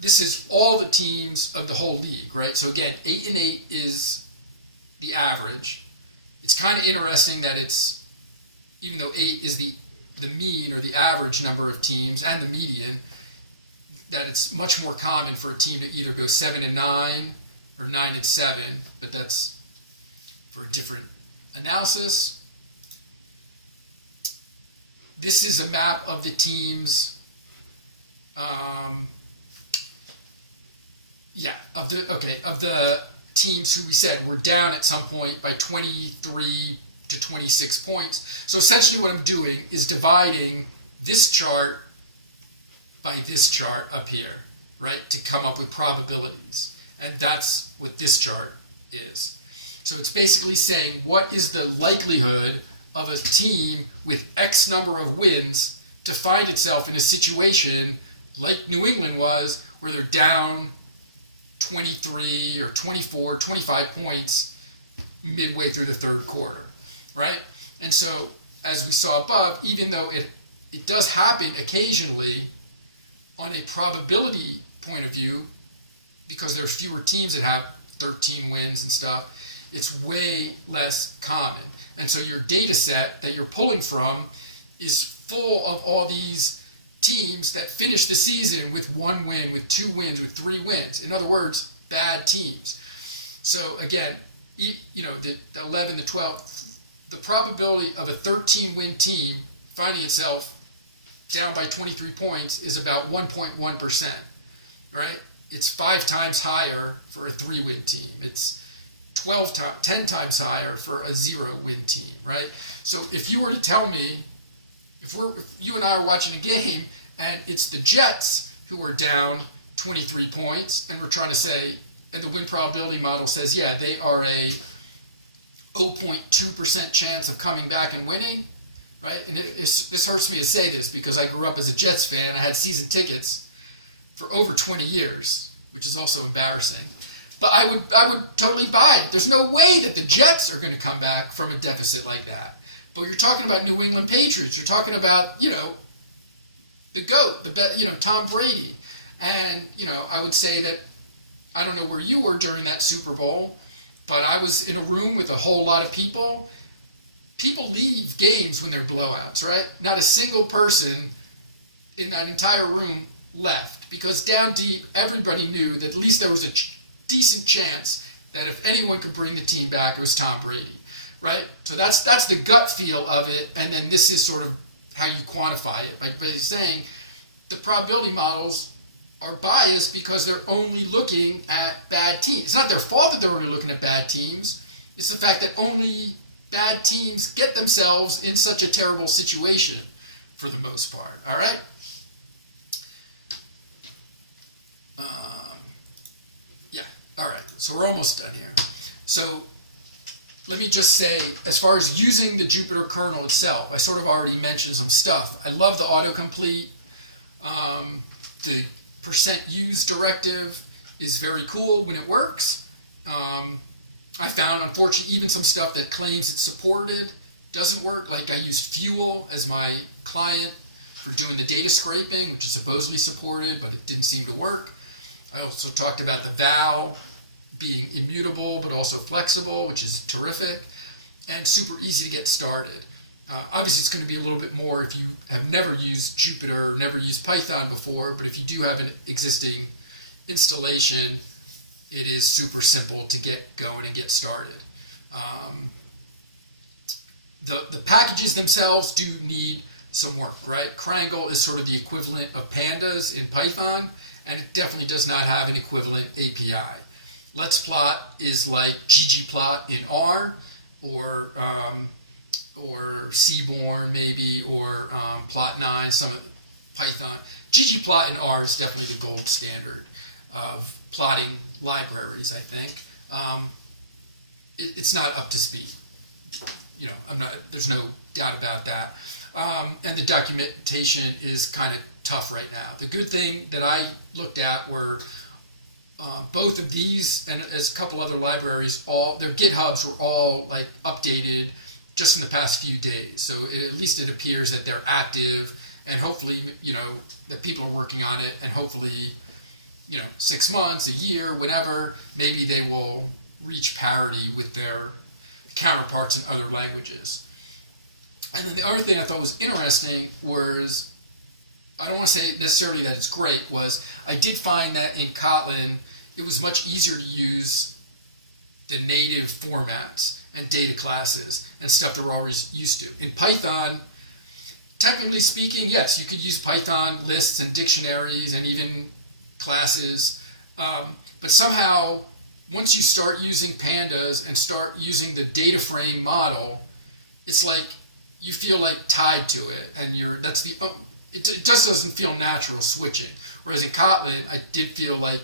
This is all the teams of the whole league, right? So again, 8 and 8 is the average. It's kind of interesting that it's, even though 8 is the mean or the average number of teams and the median, that it's much more common for a team to either go 7 and 9 or 9 and 7, but that's for a different analysis. This is a map of the teams. Of the teams who we said were down at some point by 23 to 26 points. So essentially what I'm doing is dividing this chart by this chart up here, right, to come up with probabilities. And that's what this chart is. So it's basically saying what is the likelihood of a team with X number of wins to find itself in a situation like New England was, where they're down 23 or 24, 25 points midway through the third quarter, right? And so, as we saw above, even though it does happen occasionally on a probability point of view, because there's fewer teams that have 13 wins and stuff, it's way less common. And so your data set that you're pulling from is full of all these teams that finish the season with 1 win, with 2 wins, with 3 wins. In other words, bad teams. So again, the 11, the 12, the probability of a 13-win team finding itself down by 23 points is about 1.1%, right? It's 5 times higher for a 3-win team. It's 10 times higher for a 0-win team, right? So if you were to tell me, if you and I are watching a game and it's the Jets who are down 23 points, and we're trying to say, and the win probability model says, yeah, they are a 0.2% chance of coming back and winning, right? And this hurts me to say this because I grew up as a Jets fan. I had season tickets for over 20 years, which is also embarrassing. But I would totally buy it. There's no way that the Jets are going to come back from a deficit like that. But you're talking about New England Patriots. You're talking about, the GOAT, Tom Brady. And, I would say that, I don't know where you were during that Super Bowl, but I was in a room with a whole lot of people. People leave games when they're blowouts, right? Not a single person in that entire room left, because down deep, everybody knew that at least there was a decent chance that if anyone could bring the team back, it was Tom Brady, right? So that's the gut feel of it, and then this is sort of how you quantify it by saying the probability models are biased because they're only looking at bad teams. It's not their fault that they're only looking at bad teams. It's the fact that only bad teams get themselves in such a terrible situation for the most part, all right? All right, so we're almost done here. So let me just say, as far as using the Jupyter kernel itself, I sort of already mentioned some stuff. I love the autocomplete. The %use directive is very cool when it works. I found, unfortunately, even some stuff that claims it's supported doesn't work. Like I used Fuel as my client for doing the data scraping, which is supposedly supported, but it didn't seem to work. I also talked about the val being immutable but also flexible, which is terrific, and super easy to get started. Obviously, it's going to be a little bit more if you have never used Jupyter or never used Python before, but if you do have an existing installation, it is super simple to get going and get started. The packages themselves do need some work, right? Kernel is sort of the equivalent of pandas in Python, and it definitely does not have an equivalent API. Let's Plot is like ggplot in R, or Seaborn maybe, or Plot9, some Python. ggplot in R is definitely the gold standard of plotting libraries, I think. It's not up to speed. There's no doubt about that. And the documentation is kind of tough right now. The good thing that I looked at were both of these, and as a couple other libraries, all their GitHubs were all like updated just in the past few days. So at least it appears that they're active, and hopefully, that people are working on it, and hopefully, 6 months, a year, whatever, maybe they will reach parity with their counterparts in other languages. And then the other thing I thought was interesting was, I don't want to say necessarily that it's great, was I did find that in Kotlin, it was much easier to use the native formats and data classes and stuff that we're always used to. In Python, technically speaking, yes, you could use Python lists and dictionaries and even classes, but somehow, once you start using pandas and start using the data frame model, it's like you feel like tied to it, and it just doesn't feel natural switching. Whereas in Kotlin, I did feel like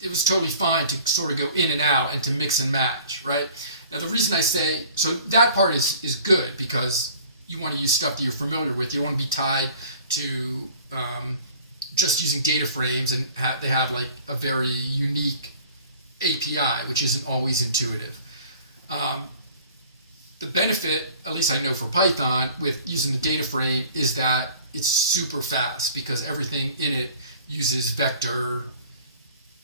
it was totally fine to sort of go in and out and to mix and match, right? Now the reason I say, so that part is good because you want to use stuff that you're familiar with. You don't want to be tied to just using data frames, and they have like a very unique API, which isn't always intuitive. The benefit, at least I know for Python, with using the data frame is that it's super fast because everything in it uses vector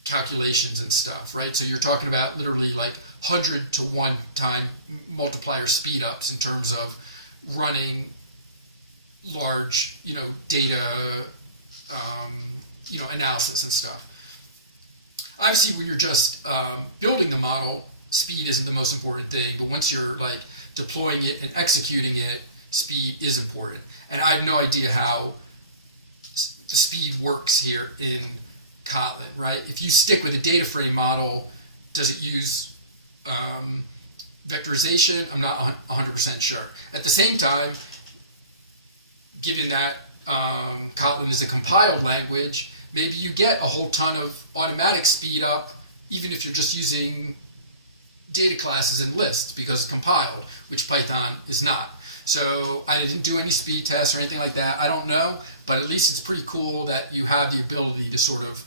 calculations and stuff, right? So you're talking about literally like 100 to 1 time multiplier speedups in terms of running large, data, analysis and stuff. Obviously, when you're just building the model, speed isn't the most important thing, but once you're like deploying it and executing it, speed is important. And I have no idea how the speed works here in Kotlin, right? If you stick with a data frame model, does it use vectorization? I'm not 100% sure. At the same time, given that Kotlin is a compiled language, maybe you get a whole ton of automatic speed up even if you're just using data classes and lists because it's compiled, which Python is not. So I didn't do any speed tests or anything like that. I don't know, but at least it's pretty cool that you have the ability to sort of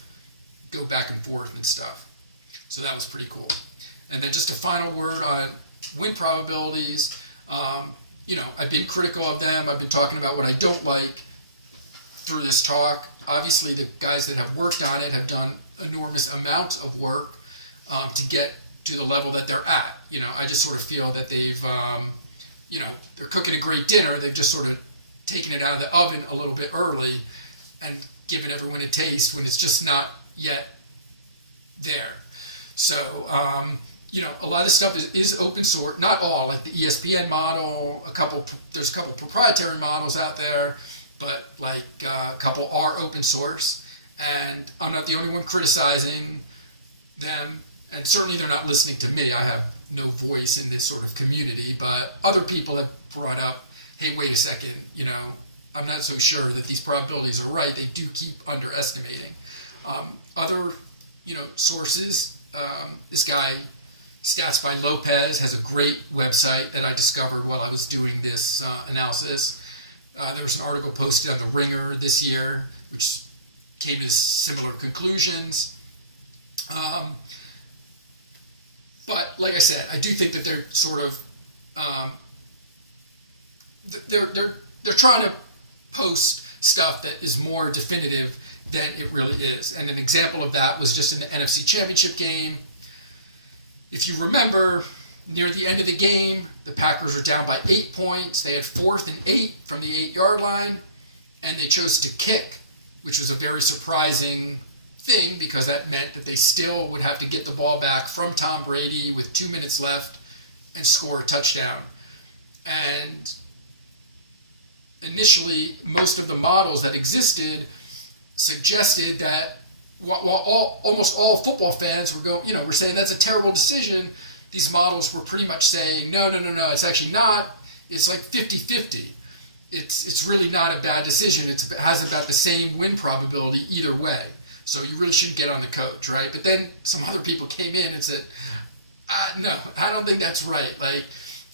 go back and forth and stuff. So that was pretty cool. And then just a final word on win probabilities. I've been critical of them. I've been talking about what I don't like through this talk. Obviously, the guys that have worked on it have done enormous amounts of work to get to the level that they're at. I just sort of feel that they've, they're cooking a great dinner. They've just sort of taken it out of the oven a little bit early and given everyone a taste when it's just not yet there. So, a lot of stuff is open source. Not all, like the ESPN model. There's a couple proprietary models out there, but like a couple are open source. And I'm not the only one criticizing them. And certainly they're not listening to me. I have no voice in this sort of community, but other people have brought up, hey, wait a second, I'm not so sure that these probabilities are right. They do keep underestimating. Other, sources, this guy, Stats by Lopez, has a great website that I discovered while I was doing this analysis. There was an article posted on The Ringer this year, which came to similar conclusions. But like I said, I do think that they're sort of they're trying to post stuff that is more definitive than it really is. And an example of that was just in the NFC Championship game. If you remember, near the end of the game, the Packers were down by 8 points. They had 4th and 8 from the 8-yard line, and they chose to kick, which was a very surprising thing, because that meant that they still would have to get the ball back from Tom Brady with 2 minutes left and score a touchdown. And initially, most of the models that existed suggested that while almost all football fans were saying that's a terrible decision, these models were pretty much saying, no, it's actually not. It's like 50-50. It's really not a bad decision. It has about the same win probability either way. So you really shouldn't get on the coach, right? But then some other people came in and said, no, I don't think that's right.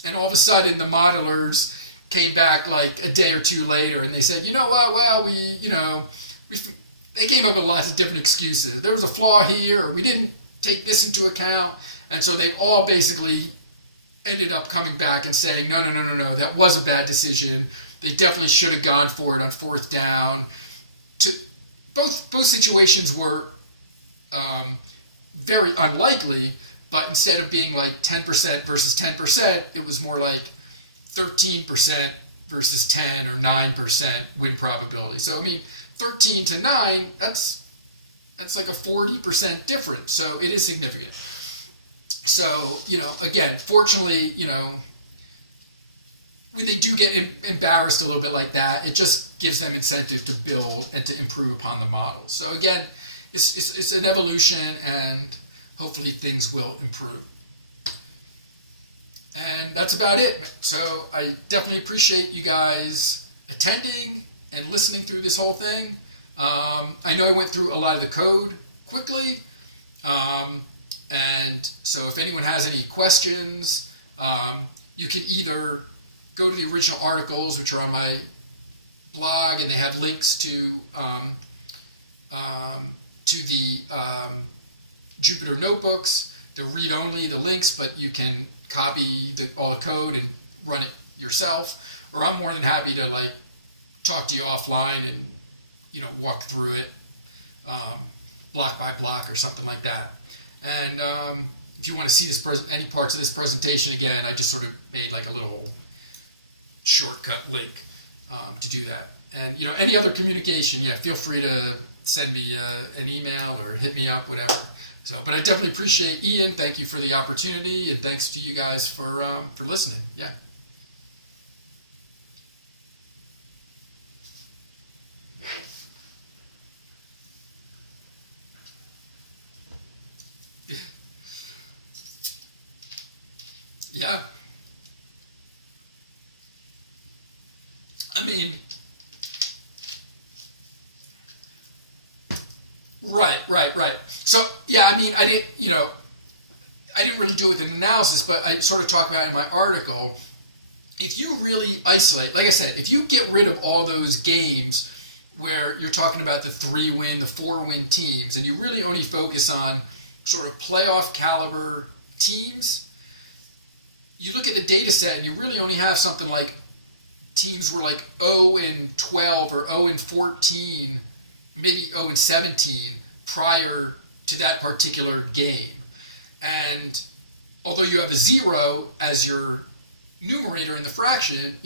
And all of a sudden the modelers came back like a day or two later and they said, you know what, well, they came up with lots of different excuses. There was a flaw here, or we didn't take this into account. And so they all basically ended up coming back and saying, no, that was a bad decision. They definitely should have gone for it on fourth down. Both situations were very unlikely, but instead of being like 10% versus 10%, it was more like 13% versus 10 or 9% win probability. So, 13 to 9, that's like a 40% difference. So it is significant. So, again, fortunately, when they do get embarrassed a little bit like that, it just gives them incentive to build and to improve upon the model. So again, it's an evolution, and hopefully things will improve. And that's about it. So I definitely appreciate you guys attending and listening through this whole thing. I know I went through a lot of the code quickly. And so if anyone has any questions, you can either go to the original articles, which are on my blog, and they have links to the Jupyter notebooks. They're read-only, the links, but you can copy all the code and run it yourself. Or I'm more than happy to talk to you offline and walk through it block by block or something like that. And if you want to see any parts of this presentation again, I just sort of made like a little shortcut link to do that. And any other communication, feel free to send me an email or hit me up, whatever. So, but I definitely appreciate Ian. Thank you for the opportunity, and thanks to you guys for listening. Yeah. Yeah. Right. So, I didn't really do it with an analysis, but I sort of talk about it in my article. If you really isolate, like I said, if you get rid of all those games where you're talking about the 3-win, the 4-win teams, and you really only focus on sort of playoff caliber teams, you look at the data set and you really only have something like teams were like 0-12 or 0-14, maybe 0-17 prior to that particular game. And although you have a 0 as your numerator in the fraction,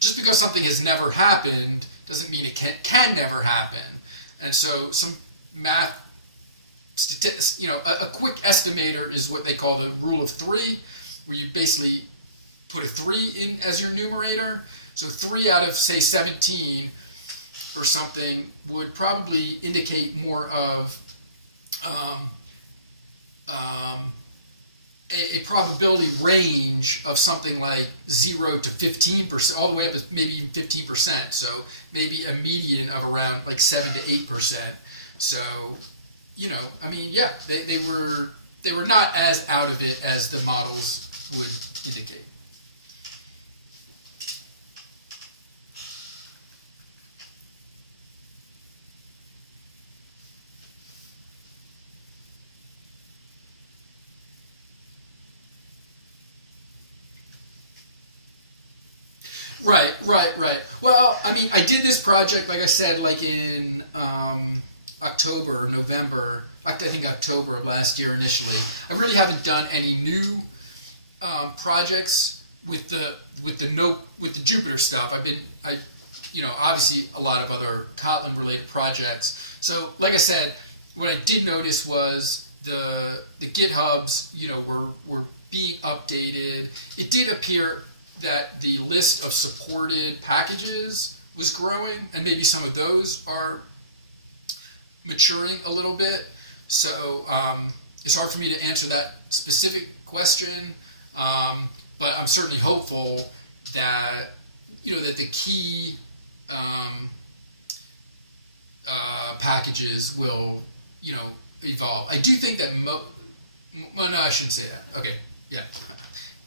just because something has never happened doesn't mean it can never happen. And so some math statistics, a quick estimator is what they call the rule of 3, where you basically put a 3 in as your numerator. So 3 out of, say, 17 or something would probably indicate more of a probability range of something like 0 to 15%, all the way up to maybe even 15%. So maybe a median of around like 7 to 8%. So, they were not as out of it as the models would indicate. Right. Well, I did this project, like I said, like in October, November, I think October of last year initially. I really haven't done any new projects with the Jupyter stuff. Obviously a lot of other Kotlin related projects, So, like I said, what I did notice was the GitHubs, were being updated. It did appear that the list of supported packages was growing, and maybe some of those are maturing a little bit. So it's hard for me to answer that specific question, but I'm certainly hopeful that that the key packages will evolve. I do think that well, no, I shouldn't say that. Okay, yeah,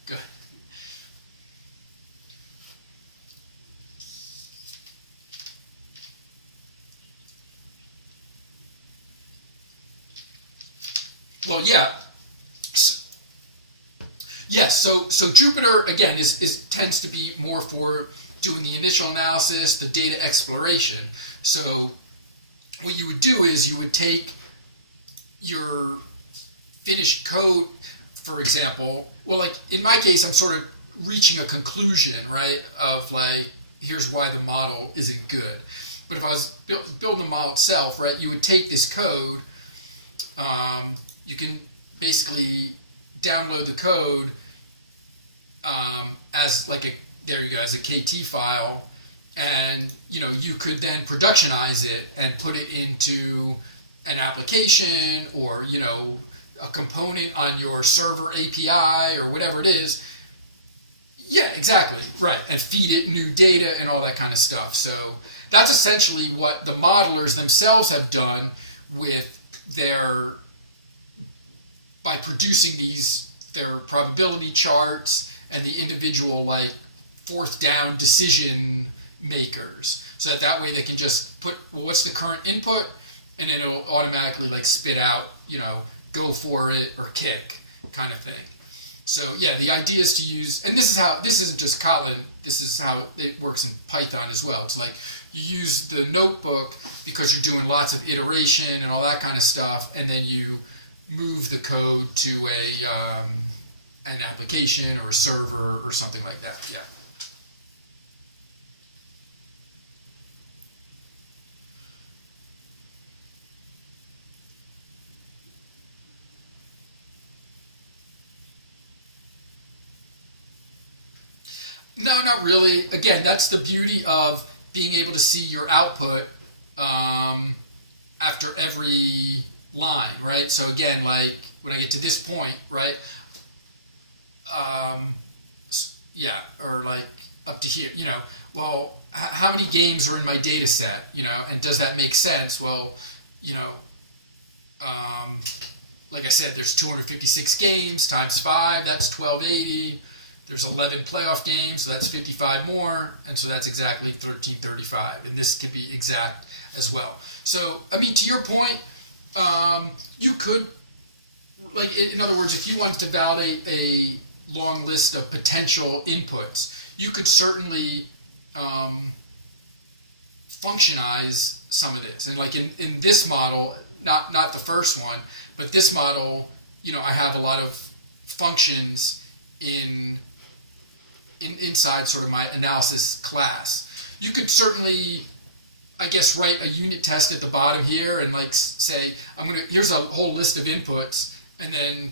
go ahead. Well, yeah. Yes, so Jupyter again is tends to be more for doing the initial analysis, the data exploration. So what you would do is you would take your finished code, for example. Well, like in my case, I'm sort of reaching a conclusion, right? Of like, here's why the model isn't good. But if I was building the model itself, right, you would take this code. You can basically download the code as like as a KT file, and you could then productionize it and put it into an application or a component on your server API or whatever it is. Yeah, exactly, right, and feed it new data and all that kind of stuff. So that's essentially what the modelers themselves have done with by producing their probability charts and the individual like fourth down decision makers, so that way they can just put, well, what's the current input, and it'll automatically like spit out go for it or kick kind of thing. So yeah, the idea is to use, and this isn't just Kotlin, this is how it works in Python as well. It's like you use the notebook because you're doing lots of iteration and all that kind of stuff, and then you move the code to an application or a server or something like that. Yeah. No, not really. Again, that's the beauty of being able to see your output after every line, right? So again, like when I get to this point, right? Yeah, or like up to here, well, how many games are in my data set, and does that make sense? Well, um, like I said, there's 256 games times 5, that's 1280. There's 11 playoff games, so that's 55 more, and so that's exactly 1335. And this can be exact as well. So, I mean, to your point, you could, like, in other words, if you wanted to validate a long list of potential inputs, you could certainly functionize some of this. And like in this model, not the first one, but this model, I have a lot of functions inside sort of my analysis class. You could certainly, I guess, write a unit test at the bottom here and like say, here's a whole list of inputs, and then,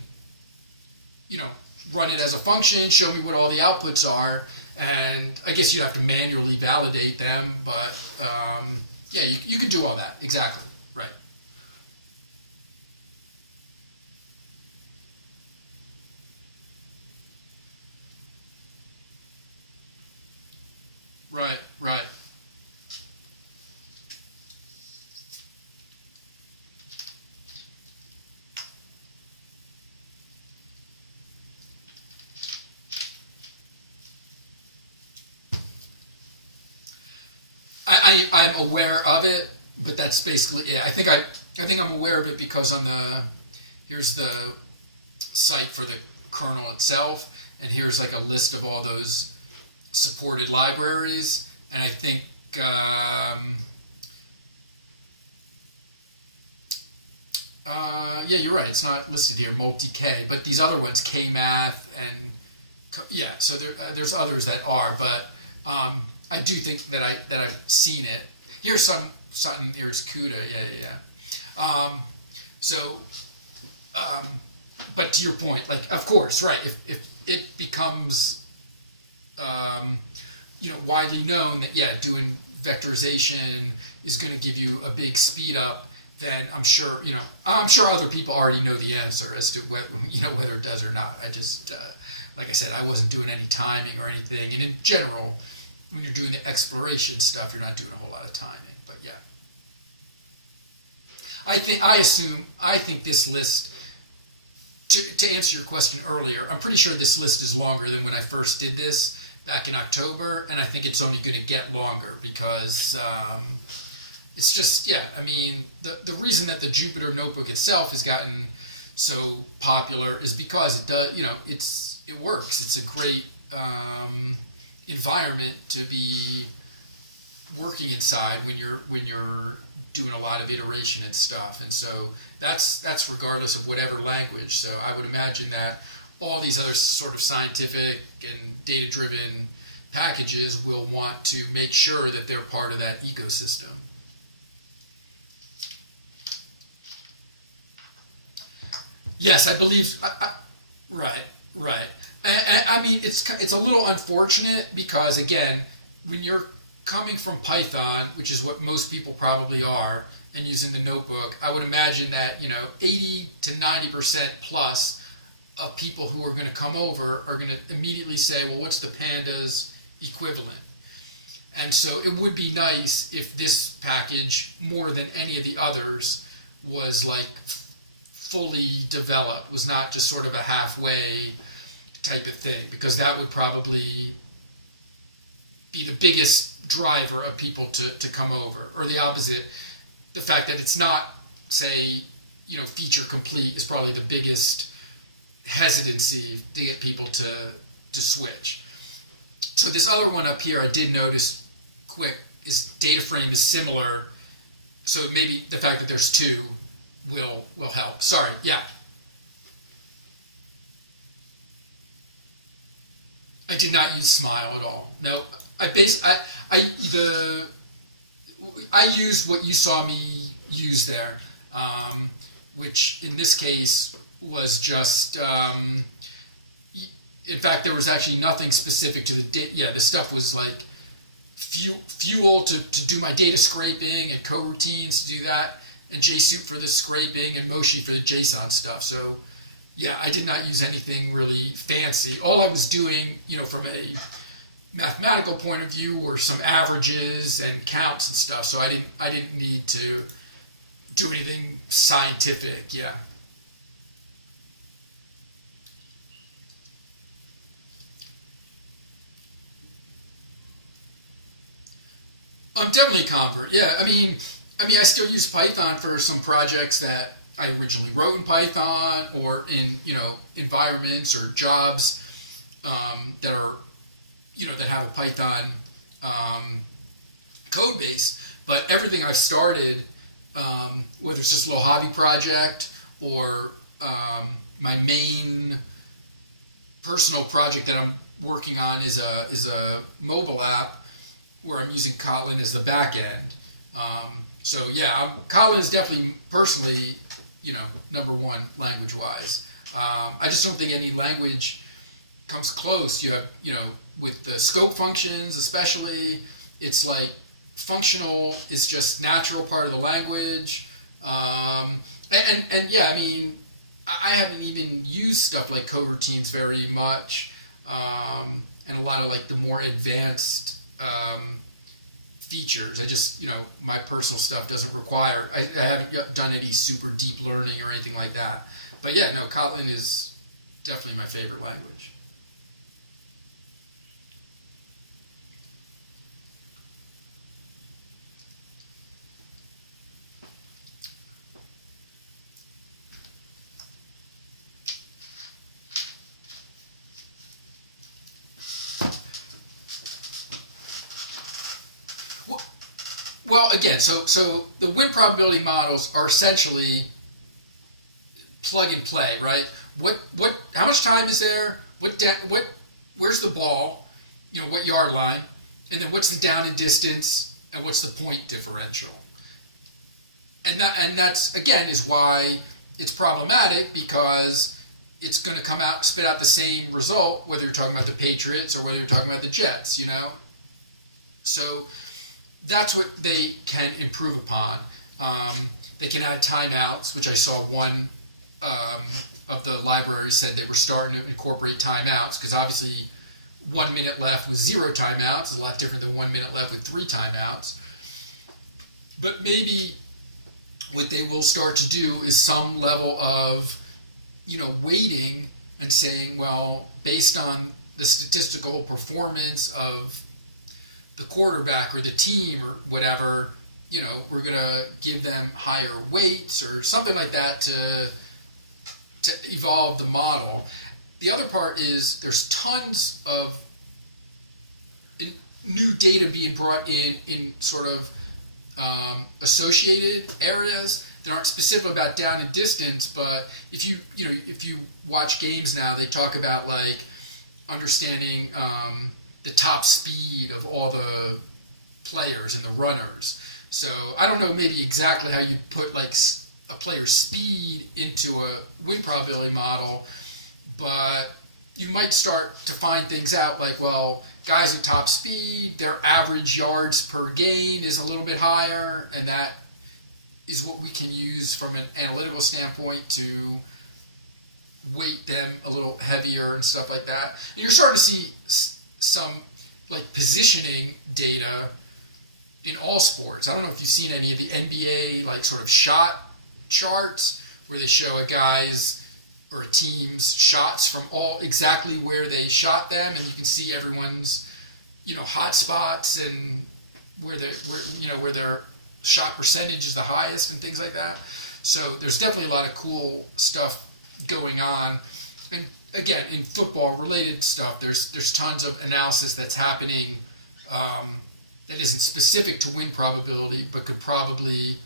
run it as a function, show me what all the outputs are, and I guess you'd have to manually validate them, but yeah, you can do all that, exactly, right. Right, right. I'm aware of it, but that's basically it. I think I'm aware of it because here's the site for the kernel itself, and here's like a list of all those supported libraries, and I think yeah, you're right. It's not listed here, multi-K, but these other ones, Kmath and yeah. So there's others that are, but I do think that I've seen it. Here's something here's CUDA. Yeah. So, um, but to your point, like, of course, right? If it becomes, widely known that doing vectorization is going to give you a big speed up, then I'm sure other people already know the answer as to whether it does or not. I just, like I said, I wasn't doing any timing or anything, and in general, when you're doing the exploration stuff, you're not doing a whole lot of timing. But yeah, I think this list. To answer your question earlier, I'm pretty sure this list is longer than when I first did this back in October, and I think it's only going to get longer because it's just, I mean, the reason that the Jupyter notebook itself has gotten so popular is because it does, it works. It's a great environment to be working inside when you're doing a lot of iteration and stuff, and so that's regardless of whatever language. So I would imagine that all these other sort of scientific and data-driven packages will want to make sure that they're part of that ecosystem. Yes, I believe. Right. I mean, it's a little unfortunate because again, when you're coming from Python, which is what most people probably are, and using the notebook, I would imagine that 80 to 90% plus of people who are going to come over are going to immediately say, well, what's the pandas equivalent? And so it would be nice if this package, more than any of the others, was like fully developed, was not just sort of a halfway type of thing, because that would probably be the biggest driver of people to come over. Or the opposite, the fact that it's not, say, feature complete is probably the biggest hesitancy to get people to switch. So this other one up here I did notice quick is data frame is similar, so maybe the fact that there's two will help. Sorry, yeah. I did not use Smile at all. No, I used what you saw me use there, which in this case was just. In fact, there was actually nothing specific to the stuff was like fuel to do my data scraping and coroutines to do that, and JSoup for the scraping and Moshi for the JSON stuff. So yeah, I did not use anything really fancy. All I was doing, from a mathematical point of view, were some averages and counts and stuff. So I didn't need to do anything scientific. Yeah. I'm definitely a convert. Yeah, I mean, I still use Python for some projects that I originally wrote in Python, or in environments or jobs that are that have a Python code base. But everything I've started, whether it's just a little hobby project or my main personal project that I'm working on is a mobile app where I'm using Kotlin as the back end. So yeah, Kotlin is definitely personally, number one language-wise. I just don't think any language comes close. You have, with the scope functions especially, it's like functional is just natural part of the language. And yeah, I mean, I haven't even used stuff like coroutines very much, and a lot of like the more advanced features. I just, my personal stuff doesn't require, I haven't done any super deep learning or anything like that. But yeah, no, Kotlin is definitely my favorite language. Well, again, so the win probability models are essentially plug and play, right? How much time is there? Where's the ball? What yard line? And then what's the down and distance? And what's the point differential? and that's again is why it's problematic, because it's going to come out spit out the same result whether you're talking about the Patriots or whether you're talking about the Jets, So that's what they can improve upon. They can add timeouts, which I saw one of the libraries said they were starting to incorporate timeouts, because obviously 1 minute left with 0 timeouts is a lot different than 1 minute left with 3 timeouts. But maybe what they will start to do is some level of, weighting and saying, well, based on the statistical performance of the quarterback or the team or whatever, we're going to give them higher weights or something like that to evolve the model. The other part is there's tons of new data being brought in sort of associated areas that aren't specific about down and distance, but if you watch games now, they talk about like understanding the top speed of all the players and the runners. So I don't know maybe exactly how you put like a player's speed into a win probability model, but you might start to find things out like, well, guys at top speed, their average yards per gain is a little bit higher, and that is what we can use from an analytical standpoint to weight them a little heavier and stuff like that. And you're starting to see some like positioning data in all sports. I don't know if you've seen any of the NBA like sort of shot charts where they show a guy's or a team's shots from all exactly where they shot them, and you can see everyone's hot spots and where their shot percentage is the highest and things like that. So there's definitely a lot of cool stuff going on. And again, in football related stuff, there's tons of analysis that's happening that isn't specific to win probability, but could probably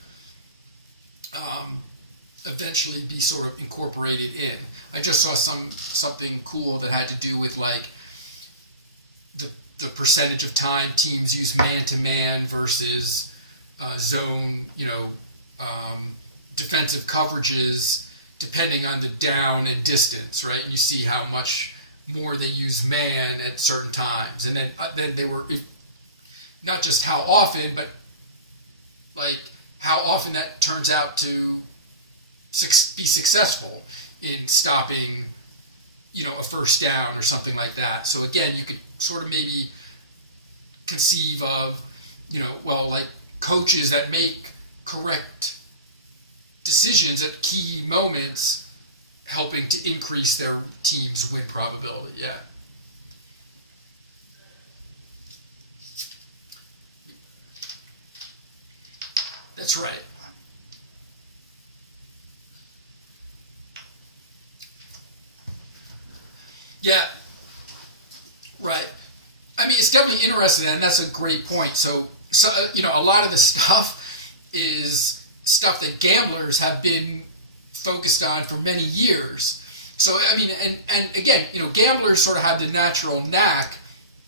eventually be sort of incorporated in. I just saw something cool that had to do with like the percentage of time teams use man-to-man versus zone, defensive coverages depending on the down and distance, right? And you see how much more they use man at certain times, and then they were not just how often, but like how often that turns out to be successful in stopping, a first down or something like that. So again, you could sort of maybe conceive of, like coaches that make correct decisions at key moments, helping to increase their team's win probability. Yeah. That's right. Yeah, right. I mean, it's definitely interesting, and that's a great point. So a lot of the stuff is stuff that gamblers have been focused on for many years. So, I mean, and again, gamblers sort of have the natural knack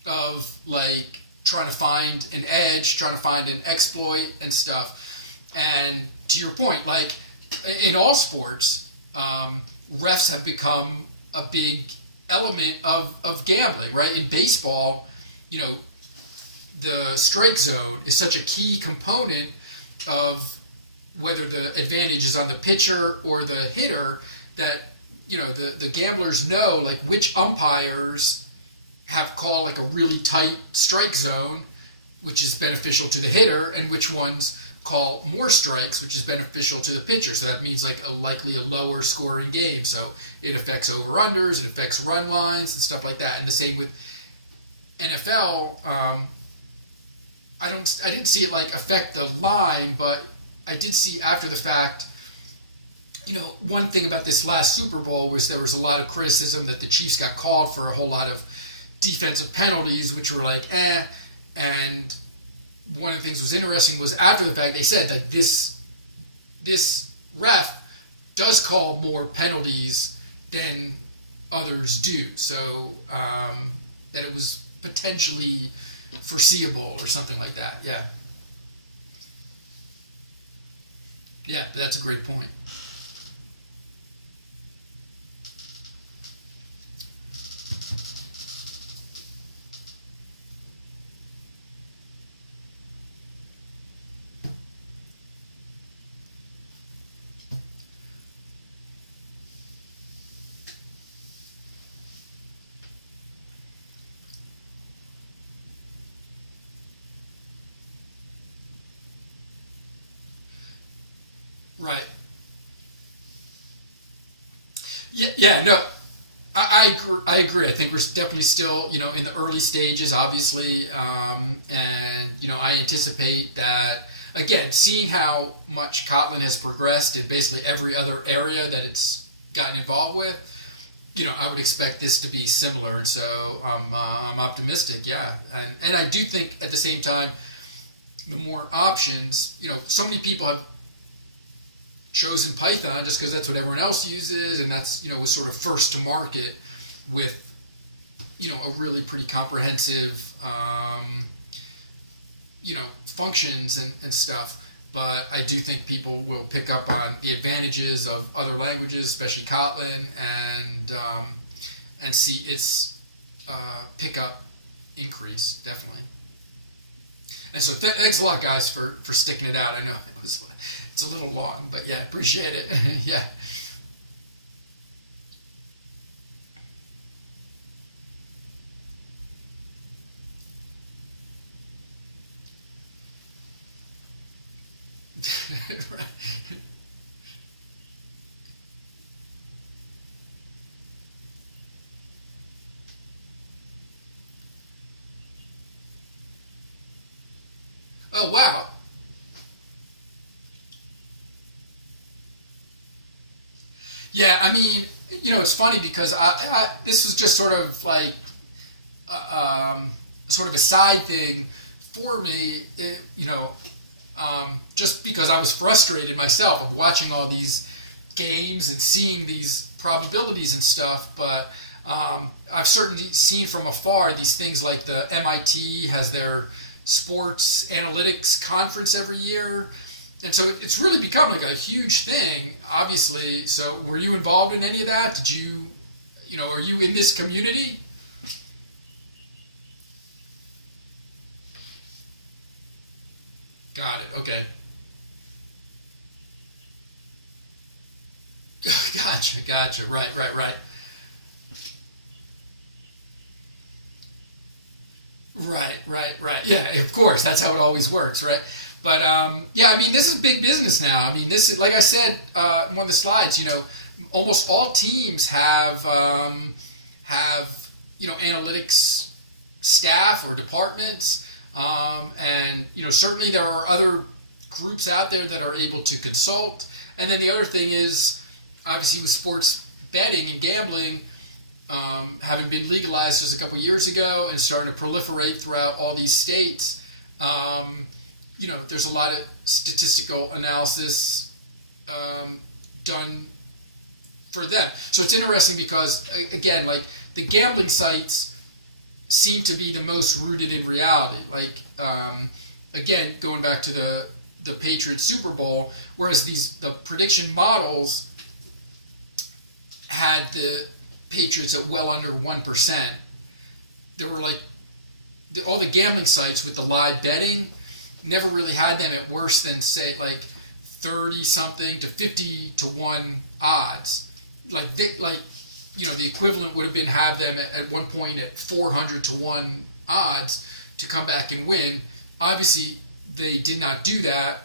of like trying to find an edge, trying to find an exploit and stuff. And to your point, like in all sports, refs have become a big element of gambling, right? In baseball, the strike zone is such a key component of whether the advantage is on the pitcher or the hitter, that the gamblers know like which umpires have called like a really tight strike zone, which is beneficial to the hitter, and which ones call more strikes, which is beneficial to the pitcher. So that means like likely a lower scoring game. So it affects over-unders, it affects run lines and stuff like that. And the same with NFL. I didn't see it like affect the line, but I did see after the fact. One thing about this last Super Bowl was there was a lot of criticism that the Chiefs got called for a whole lot of defensive penalties, which were like, and one of the things that was interesting was after the fact they said that this ref does call more penalties than others do, so that it was potentially foreseeable or something like that. Yeah. Yeah, that's a great point. Right. Yeah, yeah, no, I agree. I think we're definitely still, in the early stages, obviously, and I anticipate that again, seeing how much Kotlin has progressed in basically every other area that it's gotten involved with. I would expect this to be similar, and so I'm optimistic. Yeah, and I do think at the same time, the more options, so many people have chosen Python just because that's what everyone else uses, and that's was sort of first to market with a really pretty comprehensive functions and stuff. But I do think people will pick up on the advantages of other languages, especially Kotlin, and see its pickup increase definitely. And so thanks a lot, guys, for sticking it out. I know it's a little long, but yeah, appreciate it. Yeah. Right. Oh wow. Yeah, I mean, it's funny because this was just sort of like sort of a side thing for me. Just because I was frustrated myself of watching all these games and seeing these probabilities and stuff, but I've certainly seen from afar these things like the MIT has their sports analytics conference every year, and so it's really become like a huge thing. Obviously, so were you involved in any of that? Did you, are you in this community? Got it. Okay. Gotcha. Gotcha. Right. Right. Right. Right, right, right. Yeah, of course. That's how it always works, right? But yeah, I mean, this is big business now. I mean, this is like I said in one of the slides. Almost all teams have analytics staff or departments, and certainly there are other groups out there that are able to consult. And then the other thing is, obviously, with sports betting and gambling, having been legalized just a couple years ago and starting to proliferate throughout all these states, there's a lot of statistical analysis done for them. So it's interesting because, again, like the gambling sites seem to be the most rooted in reality. Like, again, going back to the Patriots Super Bowl, whereas the prediction models had the Patriots at well under 1%. There were like all the gambling sites with the live betting never really had them at worse than say like 30 something to 50 to 1 odds. The equivalent would have been have them at one point at 400 to 1 odds to come back and win. Obviously, they did not do that,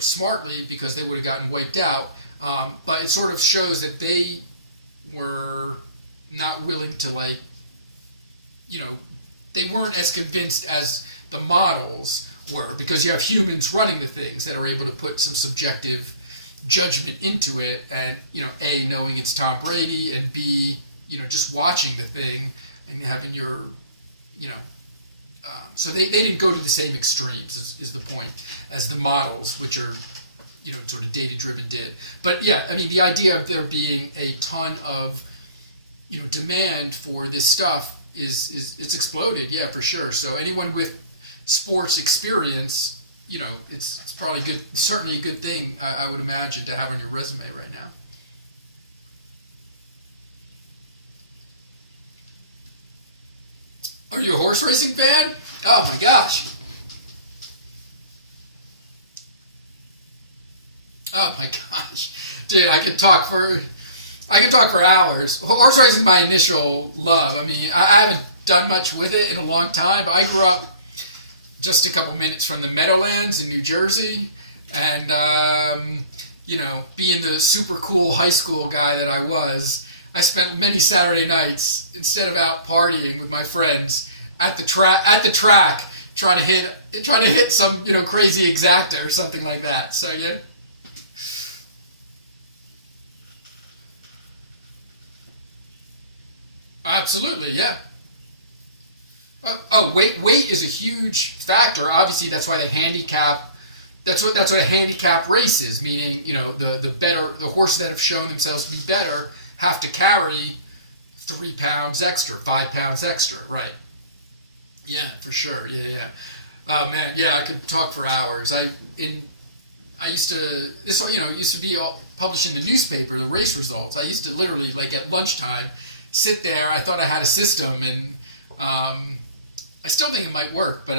smartly because they would have gotten wiped out. But it sort of shows that they were not willing to you know, they weren't as convinced as the models were because you have humans running the things that are able to put some subjective judgment into it, and A, knowing it's Tom Brady, and B, just watching the thing and having your, you know, so they didn't go to the same extremes is the point as the models, which are sort of data driven did. But yeah, I mean the idea of there being a ton of demand for this stuff is it's exploded, yeah, for sure. So anyone with sports experience, it's probably good, certainly a good thing, I would imagine, to have on your resume right now. Are you a horse racing fan? Oh my gosh. Oh my gosh. Dude, I could talk for hours. Horse racing is my initial love. I mean, I haven't done much with it in a long time, but I grew up just a couple minutes from the Meadowlands in New Jersey, and being the super cool high school guy that I was, I spent many Saturday nights, instead of out partying with my friends, at the track trying to hit some crazy exacta or something like that. So yeah. Absolutely, yeah. Weight is a huge factor. Obviously, that's why they handicap. That's what a handicap race is. Meaning, the horses that have shown themselves to be better have to carry 3 pounds extra, 5 pounds extra, right? Yeah, for sure. Yeah, yeah. Oh man, yeah, I could talk for hours. I used to it used to be all published in the newspaper, the race results. I used to literally, like, at lunchtime, sit there. I thought I had a system, and I still think it might work, but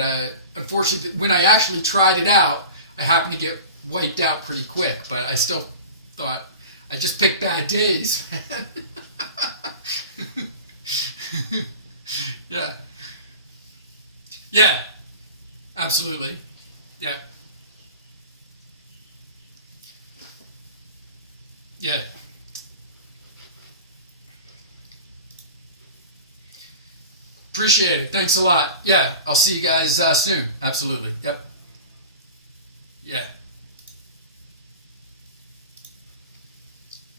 unfortunately, when I actually tried it out, I happened to get wiped out pretty quick. But I still thought I just picked bad days. Yeah, yeah, absolutely. Yeah, yeah. Appreciate it. Thanks a lot. Yeah, I'll see you guys soon. Absolutely. Yep. Yeah.